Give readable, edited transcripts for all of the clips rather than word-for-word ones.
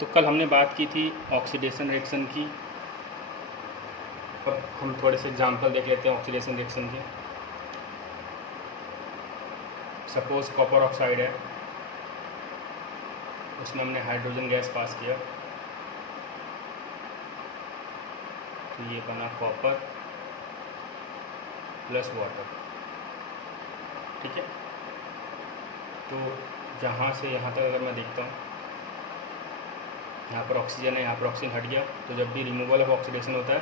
तो कल हमने बात की थी ऑक्सीडेशन रिएक्शन की, और हम थोड़े से एग्जांपल देख लेते हैं ऑक्सीडेशन रिएक्शन के। सपोज कॉपर ऑक्साइड है, उसमें हमने हाइड्रोजन गैस पास किया, तो ये बना कॉपर प्लस वाटर। ठीक है, तो यहाँ से यहाँ तक अगर मैं देखता हूँ, यहाँ पर ऑक्सीजन है, यहाँ पर ऑक्सीजन हट गया, तो जब भी रिमूवल ऑफ ऑक्सीडेशन होता है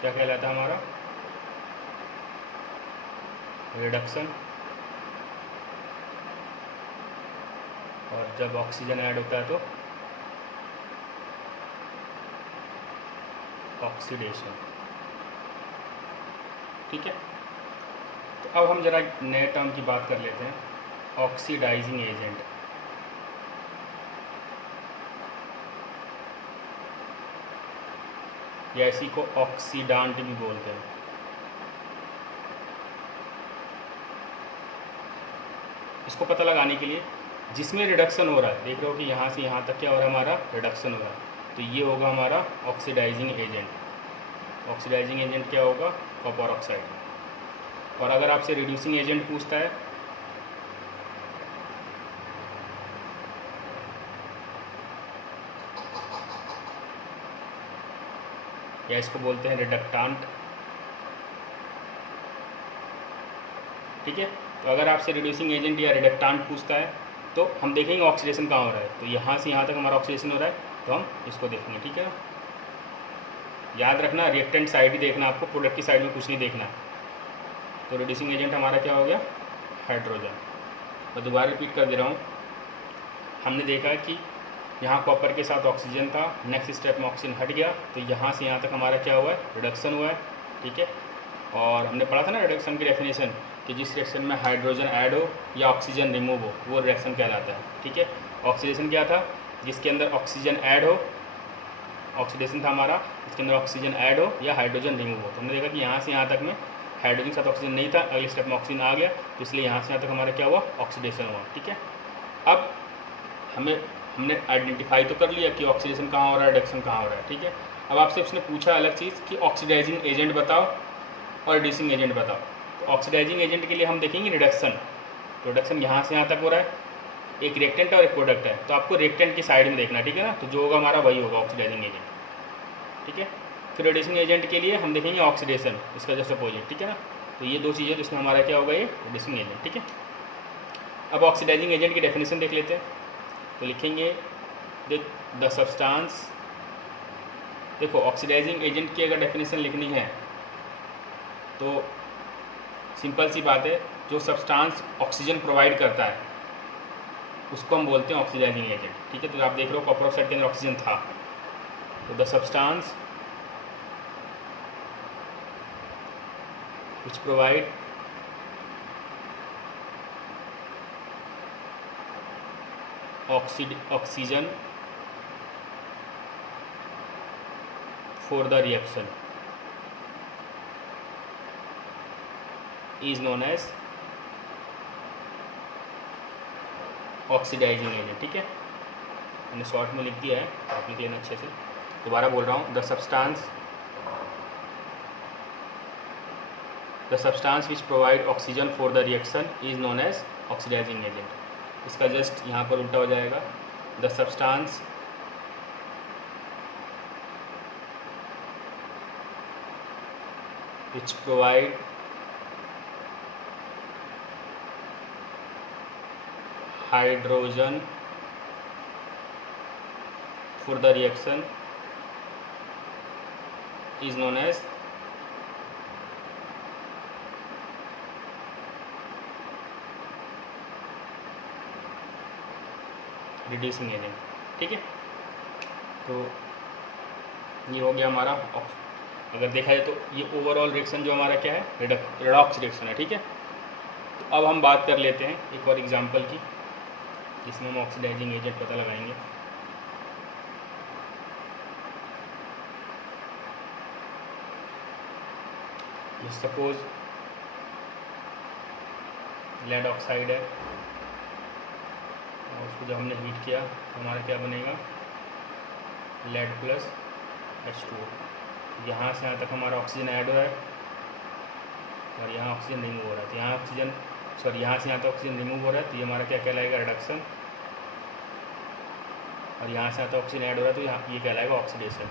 क्या कहलाता है हमारा? रिडक्शन। और जब ऑक्सीजन ऐड होता है तो ऑक्सीडेशन। ठीक है, तो अब हम जरा नए टर्म की बात कर लेते हैं, ऑक्सीडाइजिंग एजेंट। या इसी को ऑक्सीडांट भी बोलते हैं। इसको पता लगाने के लिए जिसमें रिडक्शन हो रहा है, देख रहे हो कि यहाँ से यहाँ तक क्या हो रहा है, हमारा रिडक्शन हो रहा है, तो ये होगा हमारा ऑक्सीडाइजिंग एजेंट। ऑक्सीडाइजिंग एजेंट क्या होगा? Copper oxide. और अगर आपसे रिड्यूसिंग एजेंट पूछता है, या इसको बोलते हैं रिडक्टांट। ठीक है, तो अगर आपसे रिड्यूसिंग एजेंट या रिडक्टांट पूछता है तो हम देखेंगे ऑक्सीडेशन कहाँ हो रहा है, तो यहाँ से यहाँ तक हमारा ऑक्सीडेशन हो रहा है, तो हम इसको देखेंगे। ठीक है ना, याद रखना रिएक्टेंट साइड ही देखना आपको, प्रोडक्ट की साइड में कुछ नहीं देखना। तो रिड्यूसिंग एजेंट हमारा क्या हो गया? हाइड्रोजन। मैं दोबारा रिपीट कर दे रहा हूँ, हमने देखा कि यहाँ कॉपर के साथ ऑक्सीजन था, नेक्स्ट स्टेप में ऑक्सीजन हट गया, तो यहाँ से यहाँ तक हमारा क्या हुआ है? रिडक्शन हुआ है। ठीक है, और हमने पढ़ा था ना रिडक्शन की डेफिनेशन, कि जिस रिएक्शन में हाइड्रोजन ऐड हो या ऑक्सीजन रिमूव हो वो रिएक्शन कहलाता है। ठीक है, ऑक्सीडेशन क्या था? जिसके अंदर ऑक्सीजन ऐड हो, ऑक्सीडेशन था हमारा जिसके अंदर ऑक्सीजन ऐड हो या हाइड्रोजन रिमूव हो। तो हमने देखा कि यहाँ से यहाँ तक में हाइड्रोजन के साथ ऑक्सीजन नहीं था, अगले स्टेप में ऑक्सीजन आ गया, तो इसलिए यहाँ से यहाँ तक हमारा क्या हुआ? ऑक्सीडेशन हुआ। ठीक है, अब हमने आइडेंटिफाई तो कर लिया कि ऑक्सीडेशन कहाँ हो रहा है, रिडक्शन कहाँ हो रहा है। ठीक है, अब आपसे उसने पूछा अलग चीज़ कि ऑक्सीडाइजिंग एजेंट बताओ और रिड्यूसिंग एजेंट बताओ। तो ऑक्सीडाइजिंग एजेंट के लिए हम देखेंगे रिडक्शन। तो रिडक्शन यहाँ से यहाँ तक हो रहा है, एक रिएक्टेंट है और एक प्रोडक्ट है, तो आपको रिएक्टेंट की साइड में देखना। ठीक है ना, तो जो होगा हमारा वही होगा ऑक्सीडाइजिंग एजेंट। ठीक है, फिर रिड्यूसिंग एजेंट के लिए हम देखेंगे ऑक्सीडेशन, इसका जस्ट अपोजिट। ठीक है ना, तो ये दो चीज़ें जिसमें हमारा क्या होगा? ये रिड्यूसिंग एजेंट। ठीक है, अब ऑक्सीडाइजिंग एजेंट की डेफिनेशन देख लेते हैं। तो लिखेंगे द सब्सटेंस। देखो ऑक्सीडाइजिंग एजेंट की अगर डेफिनेशन लिखनी है तो सिंपल सी बात है, जो सब्सटेंस ऑक्सीजन प्रोवाइड करता है उसको हम बोलते हैं ऑक्सीडाइजिंग एजेंट। ठीक है, तो आप देख रहे हो कॉपर ऑक्साइड के अंदर ऑक्सीजन था, तो the substance which provide oxygen for the reaction is known as oxidising agent. ठीक है, मैंने शॉर्ट में लिख दिया है, आप लिख लेना अच्छे से। दोबारा बोल रहा हूँ, the substance which provide oxygen for the reaction is known as oxidising agent. इसका जस्ट यहाँ पर उल्टा हो जाएगा, the substance which provide hydrogen for the reaction is known as reducing agent. ठीक है, तो ये हो गया हमारा। अगर देखा जाए तो ये ओवरऑल रिएक्शन जो हमारा क्या है? रिडॉक्स रिएक्शन है। ठीक है, तो अब हम बात कर लेते हैं एक और एग्जांपल की, जिसमें हम ऑक्सीडाइजिंग एजेंट पता लगाएंगे। सपोज लेड ऑक्साइड है, और उसको जब हमने हीट किया तो हमारा क्या बनेगा? Lead plus H2O। यहाँ से यहाँ तक हमारा ऑक्सीजन ऐड हो रहा है और यहाँ ऑक्सीजन रिमूव हो रहा है। तो यहाँ ऑक्सीजन यहाँ से यहाँ तक ऑक्सीजन रिमूव हो रहा है, तो ये हमारा क्या कहलाएगा, रिडक्शन। और यहाँ से यहाँ तक ऑक्सीजन ऐड हो रहा है, तो यहाँ ये कहलाएगा ऑक्सीडेशन।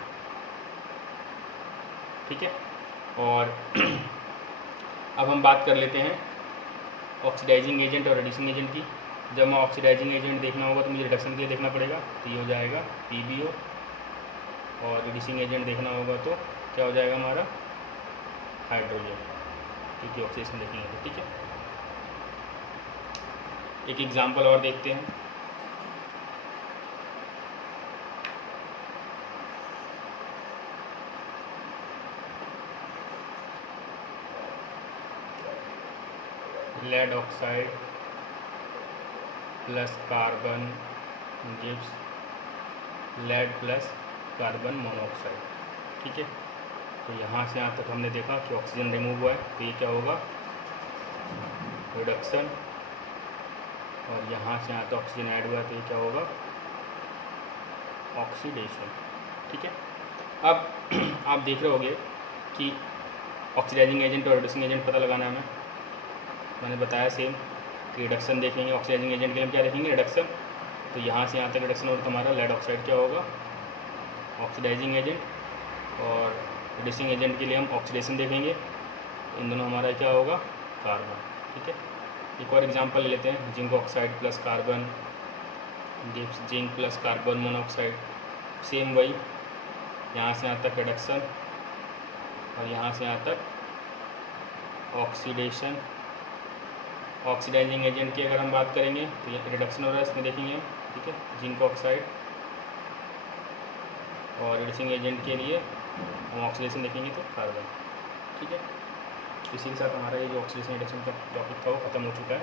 ठीक है। और अब हम बात कर लेते हैं ऑक्सीडाइजिंग एजेंट और रिड्यूसिंग एजेंट की। जब मैं ऑक्सीडाइजिंग एजेंट देखना होगा तो मुझे रिडक्शन के लिए देखना पड़ेगा, तो ये हो जाएगा PbO। और रिड्यूसिंग एजेंट देखना होगा तो क्या हो जाएगा हमारा, हाइड्रोजन, क्योंकि ऑक्सीडेशन देखेंगे तो। ठीक है, एक एग्जांपल और देखते हैं। Lead oxide plus carbon gives lead plus carbon monoxide. ठीक है, तो यहाँ से यहाँ तक हमने देखा कि ऑक्सीजन रिमूव हुआ है, तो ये क्या होगा, रिडक्शन। और यहाँ से यहाँ तक ऑक्सीजन ऐड हुआ है, तो ये क्या होगा, ऑक्सीडेशन। ठीक है, अब आप देख रहे होंगे कि ऑक्सीडाइजिंग एजेंट और रिड्यूसिंग एजेंट पता लगाना है मैंने बताया सेम कि रिडक्शन देखेंगे। ऑक्सीडाइजिंग एजेंट के लिए हम क्या देखेंगे, रिडक्शन। तो यहाँ से यहाँ तक रिडक्शन और हमारा लेड ऑक्साइड क्या होगा, ऑक्सीडाइजिंग एजेंट। और रिड्यूसिंग एजेंट के लिए हम ऑक्सीडेशन देखेंगे, तो इन दोनों हमारा क्या होगा, कार्बन। ठीक है, एक और एग्जांपल ले लेते हैं। Zinc oxide plus carbon gives zinc plus carbon monoxide. Same वही, यहाँ से यहाँ तक रिडक्शन और यहाँ से यहाँ तक ऑक्सीडेशन। ऑक्सीडाइजिंग एजेंट की अगर हम बात करेंगे तो ये रिडक्शन हो रहा है, इसमें देखेंगे हम। ठीक है, जिंक ऑक्साइड। और रिड्यूसिंग एजेंट के लिए हम ऑक्सीडेशन देखेंगे तो कार्बन। ठीक है, इसी के साथ हमारा ये जो ऑक्सीडेशन रिडक्शन का टॉपिक था वो ख़त्म हो चुका है।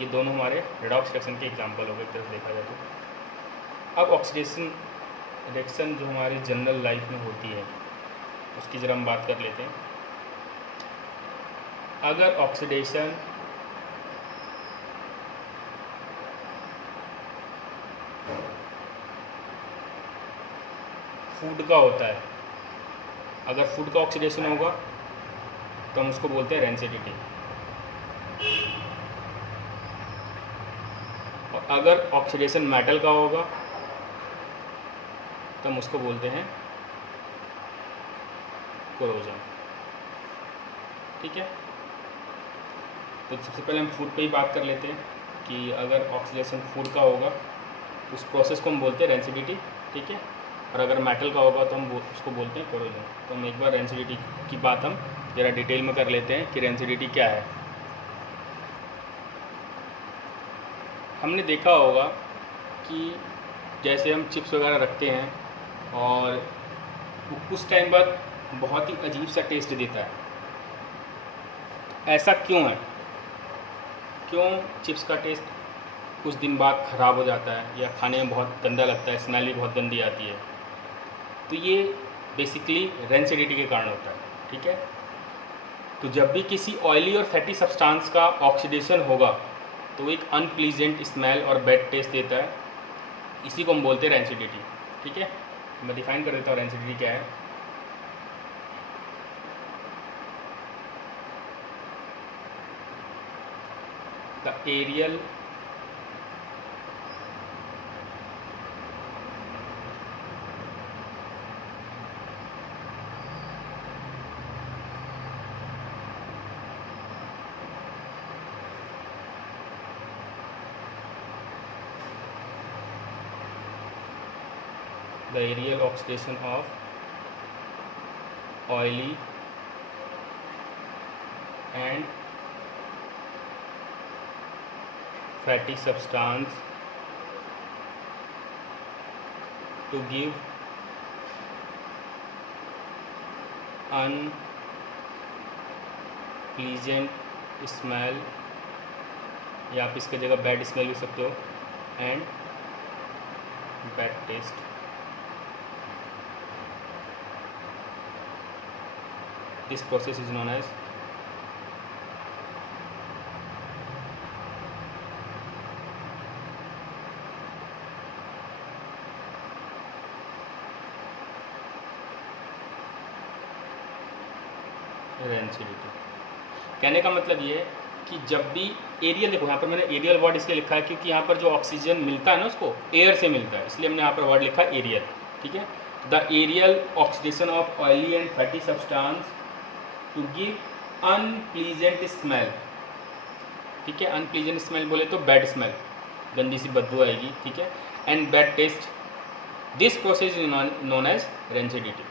ये दोनों हमारे रेडॉक्स रिडक्शन के एग्जांपल हो गए एक तरह से देखा जाए तो। अब ऑक्सीडेशन रिडक्शन जो हमारी जनरल लाइफ में होती है उसकी ज़रा हम बात कर लेते हैं। अगर ऑक्सीडेशन फूड का होता है, अगर फूड का ऑक्सीडेशन होगा तो हम उसको बोलते हैं रेंसिडिटी। और अगर ऑक्सीडेशन मेटल का होगा तो हम उसको बोलते हैं कोरोजन। ठीक है, तो सबसे पहले हम फूड पे ही बात कर लेते हैं कि अगर ऑक्सीडेशन फूड का होगा उस प्रोसेस को हम बोलते हैं रेंसिडिटी। ठीक है, और अगर मेटल का होगा तो हम उसको बोलते हैं कोरोजन। तो हम एक बार रेंसिडिटी की बात हम ज़रा डिटेल में कर लेते हैं कि रेंसिडिटी क्या है। हमने देखा होगा कि जैसे हम चिप्स वगैरह रखते हैं और वो कुछ टाइम बाद बहुत ही अजीब सा टेस्ट देता है। ऐसा क्यों है, क्यों चिप्स का टेस्ट कुछ दिन बाद ख़राब हो जाता है या खाने में बहुत गंदा लगता है, स्मेल भी बहुत गंदी आती है। तो ये बेसिकली रेंसिडिटी के कारण होता है। ठीक है, तो जब भी किसी ऑयली और फैटी सब्सटेंस का ऑक्सीडेशन होगा तो एक अनप्लीजेंट स्मेल और बैड टेस्ट देता है, इसी को हम बोलते हैं रेंसिडिटी। ठीक है, मैं डिफाइन कर देता हूँ रेंसिडिटी क्या है। The aerial oxidation of oily and fatty substance to give unpleasant smell, या आप इसके जगह बैड स्मेल भी सकते हो, and bad test. This process is known as rancidity. कहने का मतलब ये है कि जब भी एरियल, देखो यहाँ पर मैंने एरियल वर्ड इसलिए लिखा है क्योंकि यहाँ पर जो ऑक्सीजन मिलता है ना उसको एयर से मिलता है, इसलिए हमने यहाँ पर वर्ड लिखा है एरियल। ठीक है, the aerial oxidation of oily and fatty substance to give unpleasant smell. ठीक है, अनप्लीजेंट स्मेल बोले तो बैड स्मेल, गंदी सी बदबू आएगी। ठीक है, and bad taste, this process is known as rancidity.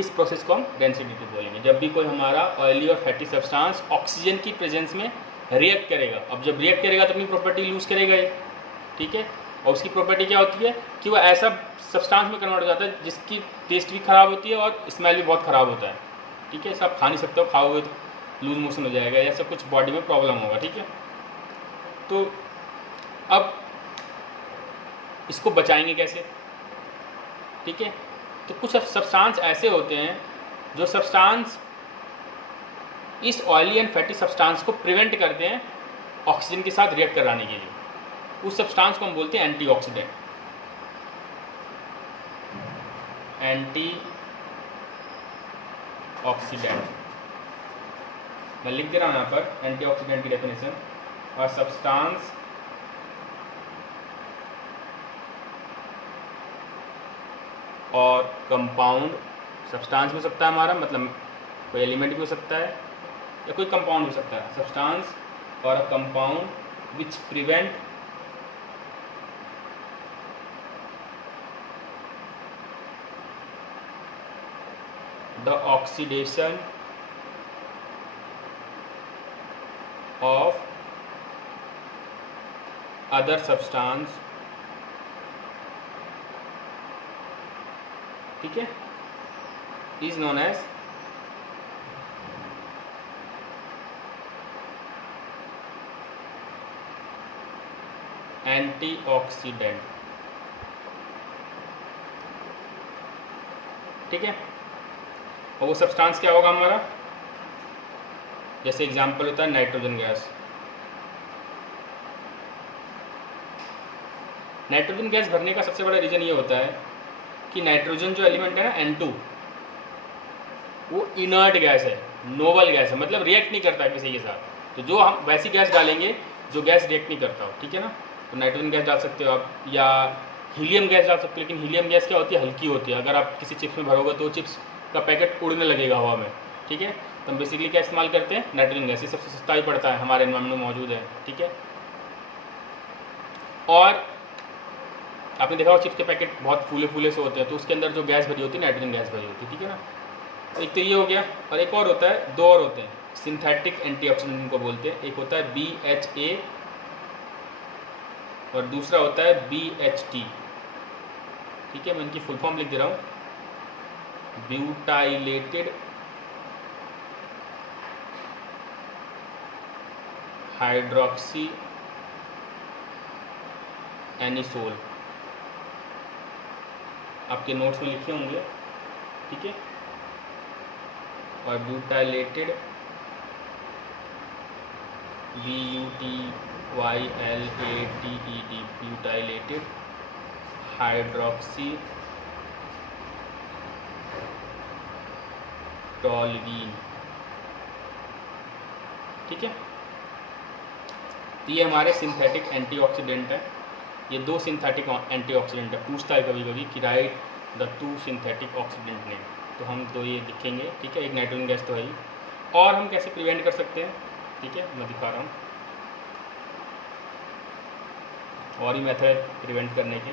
इस प्रोसेस को हम रेंसिडिटी बोलेंगे जब भी कोई हमारा ऑयली और फैटी सब्सटेंस ऑक्सीजन की प्रेजेंस में रिएक्ट करेगा। अब जब रिएक्ट करेगा तो अपनी प्रॉपर्टी लूज करेगा ही। ठीक है, और उसकी प्रॉपर्टी क्या होती है कि वो ऐसा सब्सटेंस में कन्वर्ट हो जाता है जिसकी टेस्ट भी ख़राब होती है और स्मेल भी बहुत ख़राब होता है। ठीक है, सब खा नहीं सकते हो, खाओगे तो लूज मोशन हो जाएगा या सब कुछ बॉडी में प्रॉब्लम होगा। ठीक है, तो अब इसको बचाएंगे कैसे? ठीक है, तो कुछ सब्सटेंस ऐसे होते हैं जो सब्सटेंस इस ऑयली एंड फैटी सब्सटेंस को प्रिवेंट करते हैं ऑक्सीजन के साथ रिएक्ट कराने के लिए। उस सब्सटेंस को हम बोलते हैं एंटीऑक्सीडेंट। एंटीऑक्सीडेंट मैं लिख दे रहा हूँ यहाँ पर एंटीऑक्सीडेंट की डेफिनेशन। और सब्सटेंस और कंपाउंड, सब्सटेंस हो सकता है हमारा, मतलब कोई एलिमेंट भी हो सकता है या कोई कंपाउंड हो सकता है। सब्सटेंस और a compound which prevent the oxidation of other substance. ठीक है, इज नोन एज एंटीऑक्सीडेंट। ठीक है, और वो सब्सटेंस क्या होगा हमारा? जैसे एग्जांपल होता है नाइट्रोजन गैस। नाइट्रोजन गैस भरने का सबसे बड़ा रीज़न ये होता है कि नाइट्रोजन जो एलिमेंट है ना N2, वो इनर्ट गैस है, नोबल गैस है, मतलब रिएक्ट नहीं करता किसी के साथ। तो जो हम वैसी गैस डालेंगे जो गैस रिएक्ट नहीं करता हो। ठीक है ना, तो नाइट्रोजन गैस डाल सकते हो आप या हीलियम गैस डाल सकते हो। लेकिन हीलियम गैस क्या होती है? हल्की होती है। अगर आप किसी चिप्स में भरोगे तो चिप्स का पैकेट उड़ने लगेगा हवा में। ठीक है, तो हम बेसिकली क्या इस्तेमाल करते हैं? Nitrogen gas. ये सबसे सस्ता ही पड़ता है, हमारे एनवायरमेंट में मौजूद है। ठीक है, और आपने देखा होगा चिप्स के पैकेट बहुत फूले फूले से होते हैं, तो उसके अंदर जो गैस भरी होती है नाइट्रोजन गैस भरी होती है। ठीक है ना, तो एक तो ये हो गया, और एक और होता है, दो और होते हैं सिंथेटिक एंटीऑक्सीडेंट इनको बोलते हैं। एक होता है BHA और दूसरा होता है BHT। ठीक है, मैं इनकी फुल फॉर्म लिख दे रहा हूँ, ब्यूटाइलेटेड हाइड्रोक्सी एनिसोल। आपके नोट्स में लिखे होंगे। ठीक है, और butylated BUTYLATED butylated hydroxy toluene. ठीक है, तो ये हमारे सिंथेटिक एंटीऑक्सीडेंट है। ये दो सिंथेटिक एंटीऑक्सीडेंट है। पूछता है कभी कभी कि right the two synthetic oxidant name, तो हम दो ये लिखेंगे। ठीक है, एक नाइट्रोजन गैस तो है ही, और हम कैसे प्रिवेंट कर सकते हैं? ठीक है, मैं दिखा रहा हूँ और ही मेथड प्रिवेंट करने के।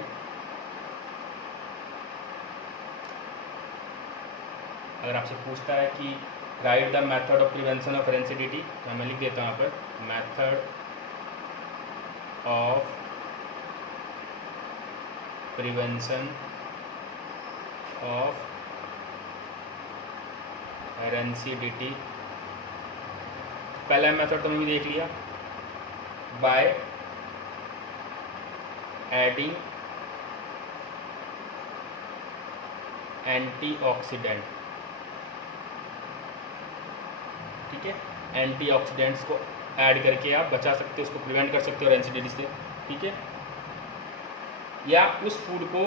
अगर आपसे पूछता है कि right the method of prevention of rancidity, तो मैं लिख देता हूँ यहाँ पर method of prevention of rancidity. पहला मेथड तो मैंने भी देख लिया, बाय एडिंग एंटीऑक्सीडेंट। ठीक है, एंटीऑक्सीडेंट्स को ऐड करके आप बचा सकते हो, उसको प्रिवेंट कर सकते हो रेंसिडिटी से। ठीक है, या उस फूड को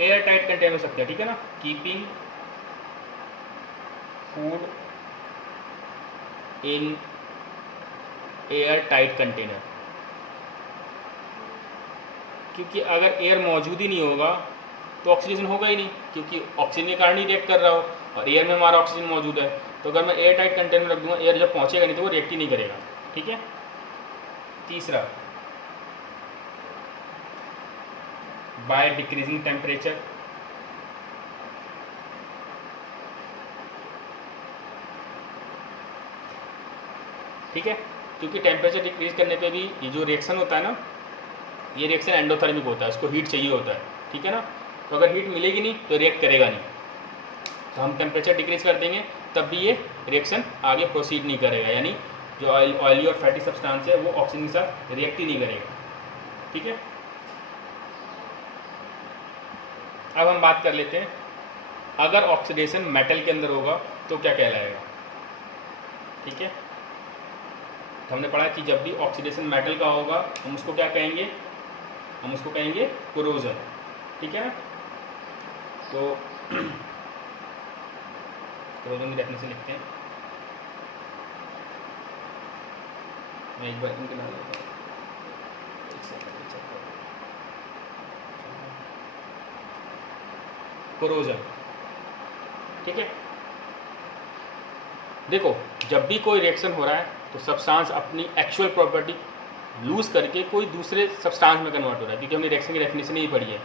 एयर टाइट कंटेन हो सकते हैं। ठीक है ना, keeping food in air tight container, क्योंकि अगर एयर मौजूद ही नहीं होगा तो ऑक्सीजन होगा ही नहीं, क्योंकि ऑक्सीजन के कारण ही रिएक्ट कर रहा हो और एयर में हमारा ऑक्सीजन मौजूद है। तो अगर मैं एयर टाइट कंटेनर में रख दूंगा, एयर जब पहुंचेगा नहीं तो वो रिएक्ट ही नहीं करेगा। ठीक है। तीसरा, बाय डिक्रीजिंग टेम्परेचर, ठीक है, क्योंकि टेम्परेचर डिक्रीज करने पे भी ये जो रिएक्शन होता है ना, ये रिएक्शन एंडोथर्मिक होता है, इसको हीट चाहिए होता है। ठीक है ना, तो अगर हीट मिलेगी नहीं तो रिएक्ट करेगा नहीं, तो हम टेम्परेचर डिक्रीज कर देंगे तब भी ये रिएक्शन आगे प्रोसीड नहीं करेगा, यानी जो ऑयली और फैटी सब्सटेंस है वो ऑक्सीजन के साथ रिएक्ट ही नहीं करेगा। ठीक है। अब हम बात कर लेते हैं, अगर ऑक्सीडेशन मेटल के अंदर होगा तो क्या कहलाएगा। ठीक है, तो हमने पढ़ा कि जब भी ऑक्सीडेशन मेटल का होगा हम उसको क्या कहेंगे, हम उसको कहेंगे कोरोजन। ठीक है ना, तो कोरोजन की डेफिनेशन लिखते हैं। मैं एक बार इनके नाम लेता हूँ, एक सेकंड चेक करो। कोरोजन, ठीक है। देखो, जब भी कोई रिएक्शन हो रहा है तो सब्सटेंस अपनी एक्चुअल प्रॉपर्टी लूज करके कोई दूसरे सब्सटेंस में कन्वर्ट हो रहा है, क्योंकि हमने रिएक्शन की डेफिनेशन ही पढ़ी है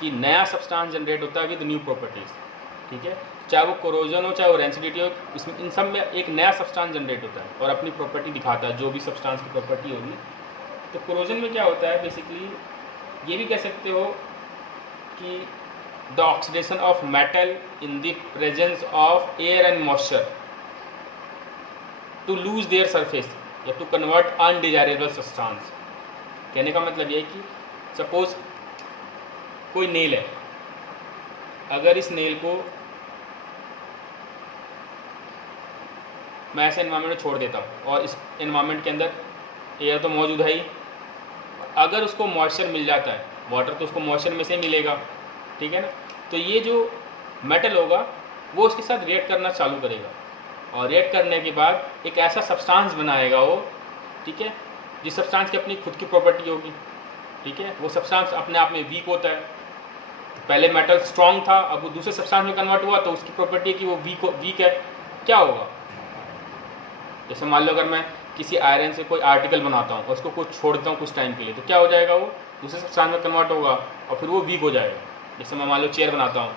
कि नया सब्सटेंस जनरेट होता है विद न्यू प्रॉपर्टीज। ठीक है, चाहे वो कोरोजन हो चाहे वो रेंसिडिटी हो, इसमें इन सब में एक नया सब्सटेंस जनरेट होता है और अपनी प्रॉपर्टी दिखाता है, जो भी सब्सटेंस की प्रॉपर्टी होगी। तो कोरोजन में क्या होता है, बेसिकली ये भी कह सकते हो कि the oxidation of metal in the presence of air and moisture to lose their surface या टू कन्वर्ट अनडिजायरेबल सब्सटेंस। कहने का मतलब ये है कि सपोज कोई नेल है, अगर इस नेल को मैं ऐसे एनवायरनमेंट में छोड़ देता हूँ और इस एनवायरनमेंट के अंदर एयर तो मौजूद है ही, अगर उसको मॉइस्चर मिल जाता है, वाटर तो उसको मॉइस्चर में से मिलेगा। ठीक है ना, तो ये जो मेटल होगा वो उसके साथ रिएक्ट करना चालू करेगा और रिएक्ट करने के बाद एक ऐसा सब्सटेंस बनाएगा वो, ठीक है, जिस सब्सटेंस की अपनी खुद की प्रॉपर्टी होगी। ठीक है, वो सब्सटेंस अपने आप में वीक होता है। तो पहले मेटल स्ट्रांग था, अब वो दूसरे सब्सटेंस में कन्वर्ट हुआ तो उसकी प्रॉपर्टी है कि वो वीक है। क्या होगा, जैसे मान लो अगर मैं किसी आयरन से कोई आर्टिकल बनाता हूँ और उसको कुछ छोड़ देता हूँ कुछ टाइम के लिए, तो क्या हो जाएगा, वो दूसरे सब्सटेंस में कन्वर्ट होगा और फिर वो वीक हो जाएगा। जैसे मैं मान लो चेयर बनाता हूँ,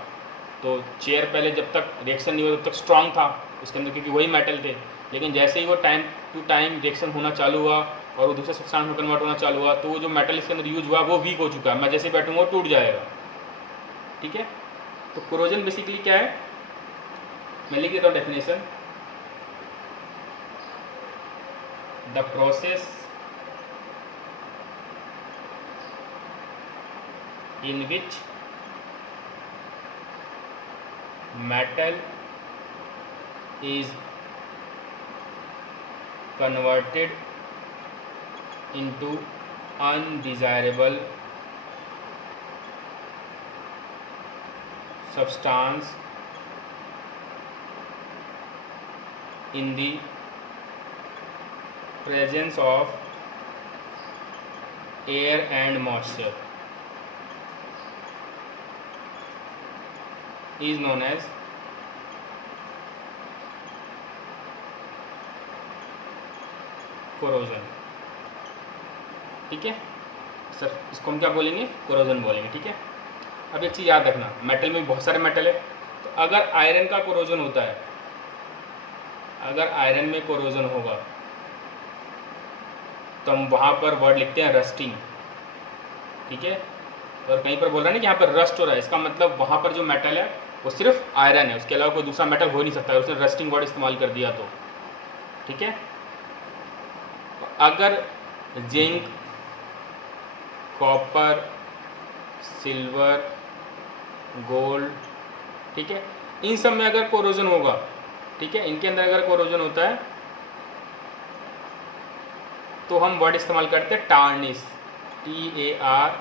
तो चेयर पहले जब तक रिएक्शन नहीं हुआ तब तक स्ट्रांग था उसके अंदर, क्योंकि वही मेटल थे, लेकिन जैसे ही वो टाइम टू टाइम रिएक्शन होना चालू हुआ और वो दूसरे सब्सटेंस में कन्वर्ट होना चालू हुआ तो वो जो मेटल इसके अंदर यूज हुआ वो वीक हो चुका है, मैं जैसे बैठूँगा वो टूट जाएगा। ठीक है, तो कोरोजन बेसिकली क्या है, मैं लिख देता हूँ definition. The process in which metal is converted into undesirable substance in the presence of air and moisture is known as corrosion. ठीक है सर, इसको हम क्या बोलेंगे, कोरोजन बोलेंगे। ठीक है, अब एक चीज़ याद रखना, मेटल में बहुत सारे मेटल है, तो अगर आयरन का कोरोजन होता है, अगर आयरन में कोरोजन होगा तो हम वहाँ पर वर्ड लिखते हैं रस्टिंग। ठीक है, और कहीं पर बोल रहा है ना कि यहाँ पर रस्ट हो रहा है, इसका मतलब वहाँ पर जो मेटल है वो सिर्फ आयरन है, उसके अलावा कोई दूसरा मेटल हो ही नहीं सकता है, उसने रस्टिंग वर्ड इस्तेमाल कर दिया तो। ठीक है, अगर जिंक, कॉपर, सिल्वर, गोल्ड, ठीक है, इन सब में अगर कोरोजन होगा, ठीक है, इनके अंदर अगर कोरोजन होता है तो हम वर्ड इस्तेमाल करते हैं टार्निश, TARNISH।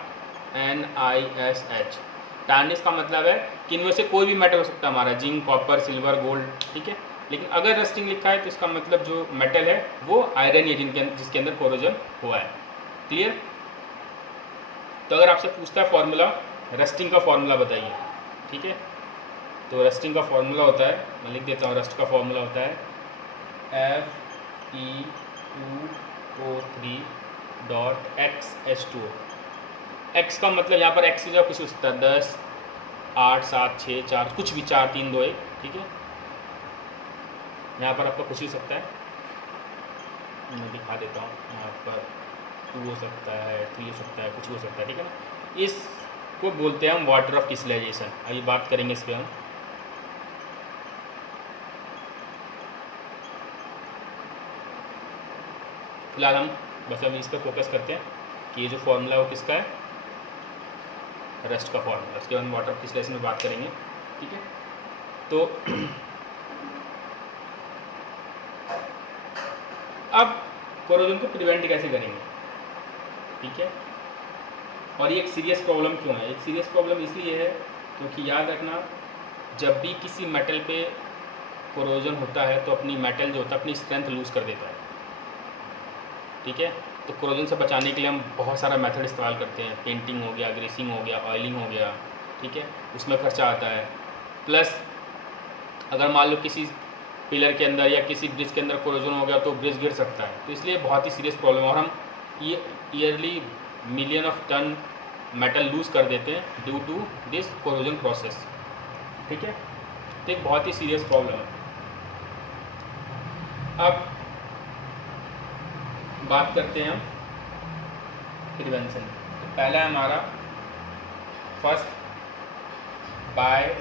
टार्निश का मतलब है कि इनमें से कोई भी मेटल हो सकता है हमारा, जिंक, कॉपर, सिल्वर, गोल्ड। ठीक है, लेकिन अगर रस्टिंग लिखा है तो इसका मतलब जो मेटल है वो आयरन है जिसके अंदर कोरोजन हुआ है। क्लियर? तो अगर आपसे पूछता है फॉर्मूला, रस्टिंग का फॉर्मूला बताइए, ठीक है, तो रस्टिंग का फॉर्मूला होता है, मैं लिख देता हूँ, रस्ट का फॉर्मूला होता है Fe2O3.XH2O। एक्स का मतलब यहाँ पर एक्स की जगह कुछ हो सकता है, 10, 8, 7, 6, 4, कुछ भी, 4, 3, 2, 1, ठीक है, यहाँ पर आपका कुछ ही सकता है, मैं दिखा देता हूँ, यहाँ पर 2 हो सकता है, 3 हो सकता है, कुछ हो सकता है, ठीक है ना। इसको बोलते हैं हम वाटर ऑफ क्रिस्टलाइजेशन। अभी बात करेंगे इस पर हम। फिलहाल हम बस अभी इस पर फोकस करते हैं कि ये जो फॉर्मूला है वो किसका है, रस्ट का फॉर्मूला। उसके बाद हम वाटर ऑफ क्रिस्टलाइजेशन में बात करेंगे, ठीक है। तो अब कोरोजन को प्रिवेंट कैसे करेंगे, ठीक है। और ये एक सीरियस प्रॉब्लम क्यों है? एक सीरियस प्रॉब्लम इसलिए है क्योंकि याद रखना, जब भी किसी मेटल पे कोरोजन होता है तो अपनी मेटल जो होता है अपनी स्ट्रेंथ लूज़ कर देता है, ठीक है। तो कोरोजन से बचाने के लिए हम बहुत सारा मेथड इस्तेमाल करते हैं, पेंटिंग हो गया, ग्रेसिंग हो गया, ऑयलिंग हो गया, ठीक है, उसमें खर्चा आता है। प्लस अगर मान लो किसी पिलर के अंदर या किसी ब्रिज के अंदर कोरोजन हो गया तो ब्रिज गिर सकता है, तो इसलिए बहुत ही सीरियस प्रॉब्लम है। और हम yearly million of ton metal lose कर देते हैं due to this corrosion process, ठीक है। तो एक बहुत ही सीरियस प्रॉब्लम है। अब बात करते हैं हम प्रिवेंशन। तो पहला है हमारा फर्स्ट, बाय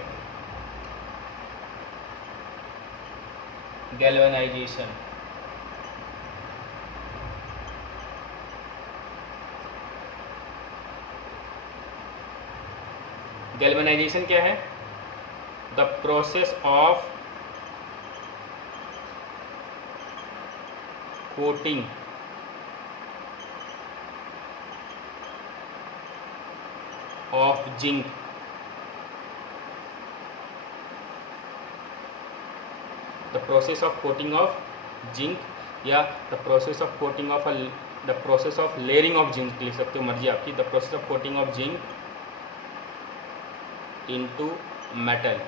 गैल्वेनाइजेशन। गैल्वेनाइजेशन क्या है? The process of coating of zinc the process of coating of zinc, या the process of coating of the process of layering of zinc लिख सकते हो, मर्जी आपकी। The process of coating of zinc into metal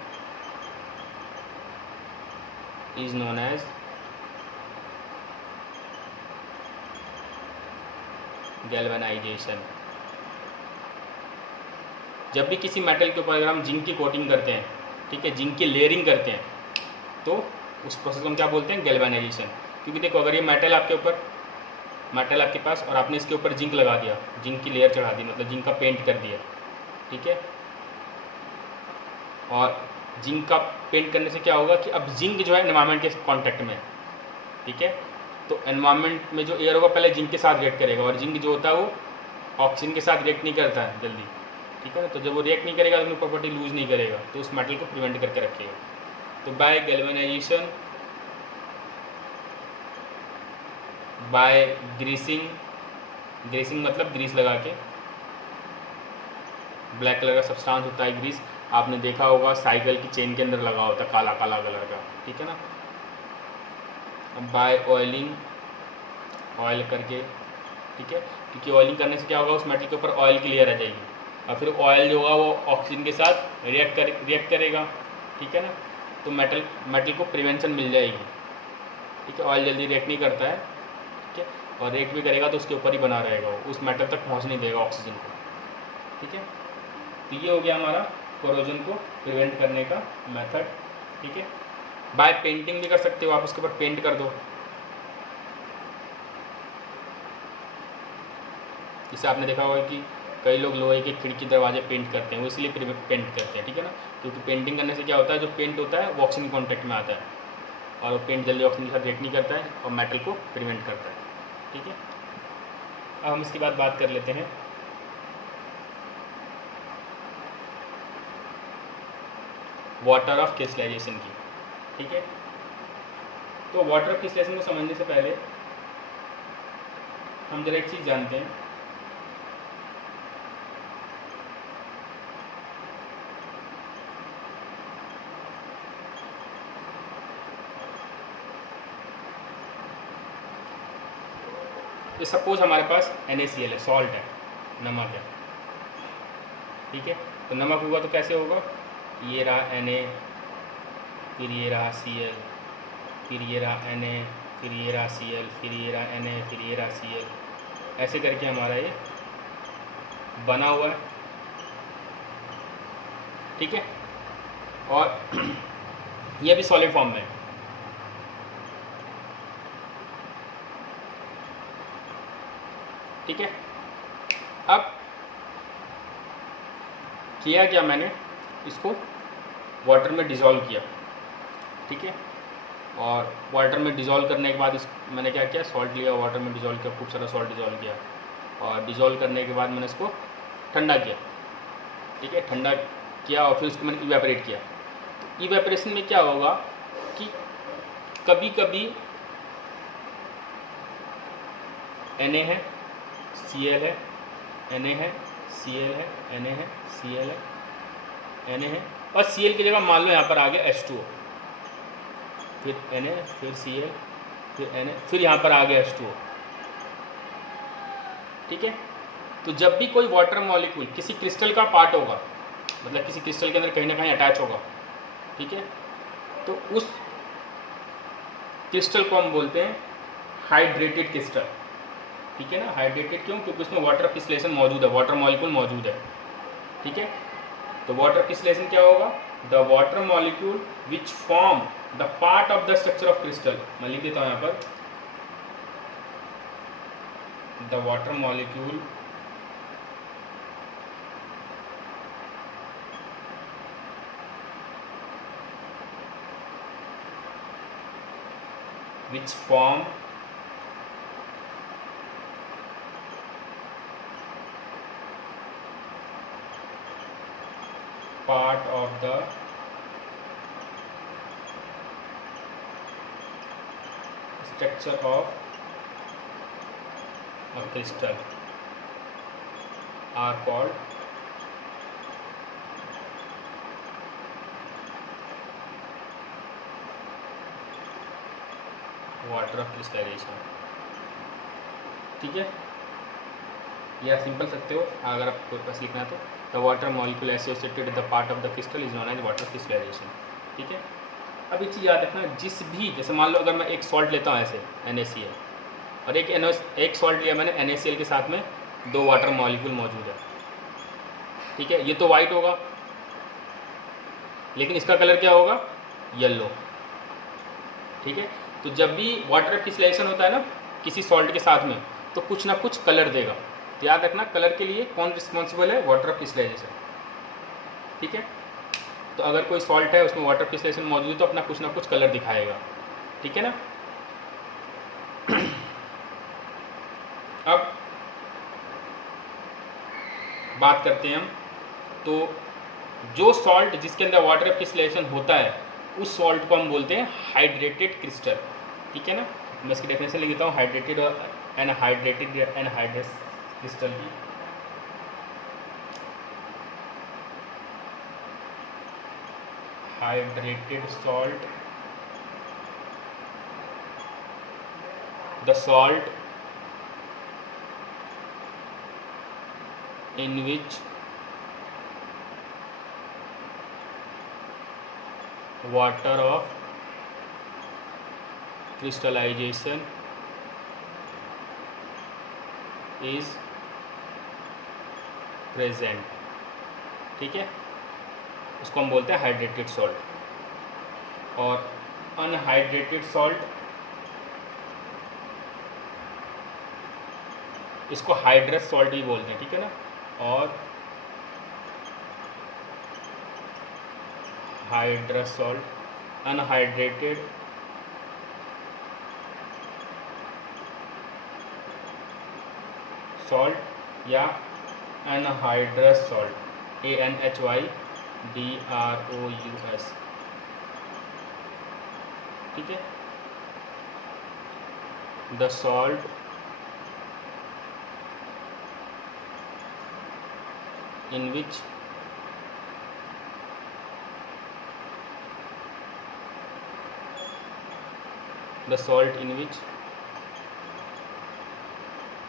is known as galvanization. जब भी किसी metal के ऊपर अगर हम जिंक की कोटिंग करते हैं, ठीक है, जिंक की लेयरिंग करते हैं, तो उस प्रोसेस को हम क्या बोलते हैं? गैल्वेनाइजेशन। क्योंकि देखो, अगर ये मेटल आपके ऊपर, मेटल आपके पास, और आपने इसके ऊपर जिंक लगा दिया, जिंक की लेयर चढ़ा दी, मतलब जिंक का पेंट कर दिया, ठीक है, और जिंक का पेंट करने से क्या होगा कि अब जिंक जो है एनवायरनमेंट के कांटेक्ट में है, ठीक है, तो एनवायरनमेंट में जो एयर होगा पहले जिंक के साथ रिएक्ट करेगा, और जिंक जो होता है वो ऑक्सीजन के साथ रिएक्ट नहीं करता है जल्दी, ठीक है ना। तो जब वो रिएक्ट नहीं करेगा तो अपनी प्रॉपर्टी लूज नहीं करेगा, तो उस मेटल को प्रिवेंट करके रखेगा। तो by galvanisation, by greasing, greasing मतलब ग्रीस लगा के, ब्लैक कलर का सब्सटेंस होता है ग्रीस, आपने देखा होगा साइकिल की चेन के अंदर लगा होता है काला काला कलर का, ठीक है ना। बाय ऑयलिंग, ऑयल करके, ठीक है, क्योंकि ऑयलिंग करने से क्या होगा, उस मेटल के ऊपर ऑयल की लेयर आ जाएगी, और फिर ऑयल जो होगा वो ऑक्सीजन के साथ रिएक्ट करेगा, ठीक है ना। तो मेटल को प्रिवेंशन मिल जाएगी, ठीक है। ऑयल जल्दी रिएक्ट नहीं करता है, ठीक है, और रिएक्ट भी करेगा तो उसके ऊपर ही बना रहेगा, वो उस मेटल तक पहुँच नहीं देगा ऑक्सीजन को, ठीक है। तो ये हो गया हमारा कोरोजन को प्रिवेंट करने का मेथड, ठीक है। बाय पेंटिंग भी कर सकते हो आप, उसके ऊपर पेंट कर दो, जिससे आपने देखा होगा कि कई लोग लोहे के खिड़की दरवाजे पेंट करते हैं, वो इसलिए पेंट करते हैं, ठीक है ना, क्योंकि पेंटिंग करने से क्या होता है, जो पेंट होता है वो ऑक्सीजन कॉन्टैक्ट में आता है, और वो पेंट जल्दी ऑक्सीजन के साथ रिएक्ट नहीं करता है और मेटल को प्रिवेंट करता है, ठीक है। अब हम इसके बाद बात कर लेते हैं वाटर ऑफ क्रिस्टलाइजेशन की, ठीक है। तो वाटर ऑफ क्रिस्टलाइजेशन को समझने से पहले हम जरा एक चीज़ जानते हैं, तो सपोज हमारे पास NaCl है, सॉल्ट है, नमक है, ठीक है। तो नमक होगा तो कैसे होगा, ये रहा Na, फिर ये रहा Cl, फिर ये रहा Na, फिर ये रहा Cl, फिर ये रहा Na, फिर ये रहा Cl, ऐसे करके हमारा ये बना हुआ है, ठीक है। और ये भी सॉलिड फॉर्म में है, ठीक है। अब किया क्या मैंने, इसको वाटर में डिज़ोल्व किया, ठीक है। और वाटर में डिज़ोल्व करने के बाद इस मैंने क्या किया, सॉल्ट लिया, वाटर में डिज़ोल्व किया, खूब सारा सॉल्ट डिज़ोल्व किया, और डिज़ोल्व करने के बाद मैंने इसको ठंडा किया, ठीक है। ठंडा किया और फिर उसको मैंने इवेपोरेट किया। तो इवेपोरेशन में क्या होगा कि कभी कभी Na है, Cl है, Na है, Cl है, Na है, Cl है, Na है, और Cl की जगह मान लो यहाँ पर आ गया H2O, फिर Na, फिर Cl, फिर Na, फिर यहाँ पर आ गया H2O, ठीक है। तो जब भी कोई वाटर मॉलिक्यूल किसी क्रिस्टल का पार्ट होगा, मतलब किसी क्रिस्टल के अंदर कहीं ना कहीं अटैच होगा, ठीक है, तो उस क्रिस्टल को हम बोलते हैं हाइड्रेटेड क्रिस्टल, ठीक है ना। हाइड्रेटेड क्यों, क्योंकि उसमें वाटर क्रिस्टलेशन मौजूद है, वाटर मॉलिक्यूल मौजूद है, ठीक है। तो वाटर क्रिस्टलेशन क्या होगा, the water molecule which form the part of the structure of crystal, मैं लिख देता हूँ यहाँ पर, the water molecule which form part of the structure of a crystal are called water of crystallisation, ठीक है। ये आप सिंपल सकते हो अगर आपको पास लिखना है तो, the water molecule associated the part of the crystal is known as water crystallisation, ठीक है। अब एक चीज़ याद रखना, जिस भी, जैसे मान लो अगर मैं एक सॉल्ट लेता हूँ ऐसे NaCl, और एक सॉल्ट लिया मैंने NaCl के साथ में 2 वाटर मॉलिक्यूल मौजूद है, ठीक है। ये तो वाइट होगा, लेकिन इसका कलर क्या होगा, येलो, ठीक है। तो जब भी वाटर क्रिस्टलाइजेशन होता है ना किसी सॉल्ट के साथ में, तो कुछ ना कुछ कलर देगा। तो याद रखना कलर के लिए कौन रिस्पॉन्सिबल है, वाटर ऑफ क्रिस्टलाइजेशन, ठीक है। तो अगर कोई सॉल्ट है उसमें वाटर क्रिस्टलाइजेशन मौजूद है तो अपना कुछ ना कुछ कलर दिखाएगा, ठीक है ना। अब बात करते हैं हम, तो जो सॉल्ट जिसके अंदर वाटर क्रिस्टलाइजेशन होता है उस सॉल्ट को हम बोलते हैं हाइड्रेटेड क्रिस्टल, ठीक है ना। मैं इसकी डेफिनेशन लिख देता हूँ, हाइड्रेटेड और एनहाइड्रेस क्रिस्टल की। Hydrated salt, the salt in which water of crystallization is present, ठीक है, उसको हम बोलते हैं हाइड्रेटेड सॉल्ट। और अनहाइड्रेटेड सॉल्ट, इसको हाइड्रस सॉल्ट भी बोलते हैं, ठीक है ना। और हाइड्रस सॉल्ट, अनहाइड्रेटेड सॉल्ट या अनहाइड्रस सॉल्ट, ANHYDROUS, ठीक है। The salt in which the salt in which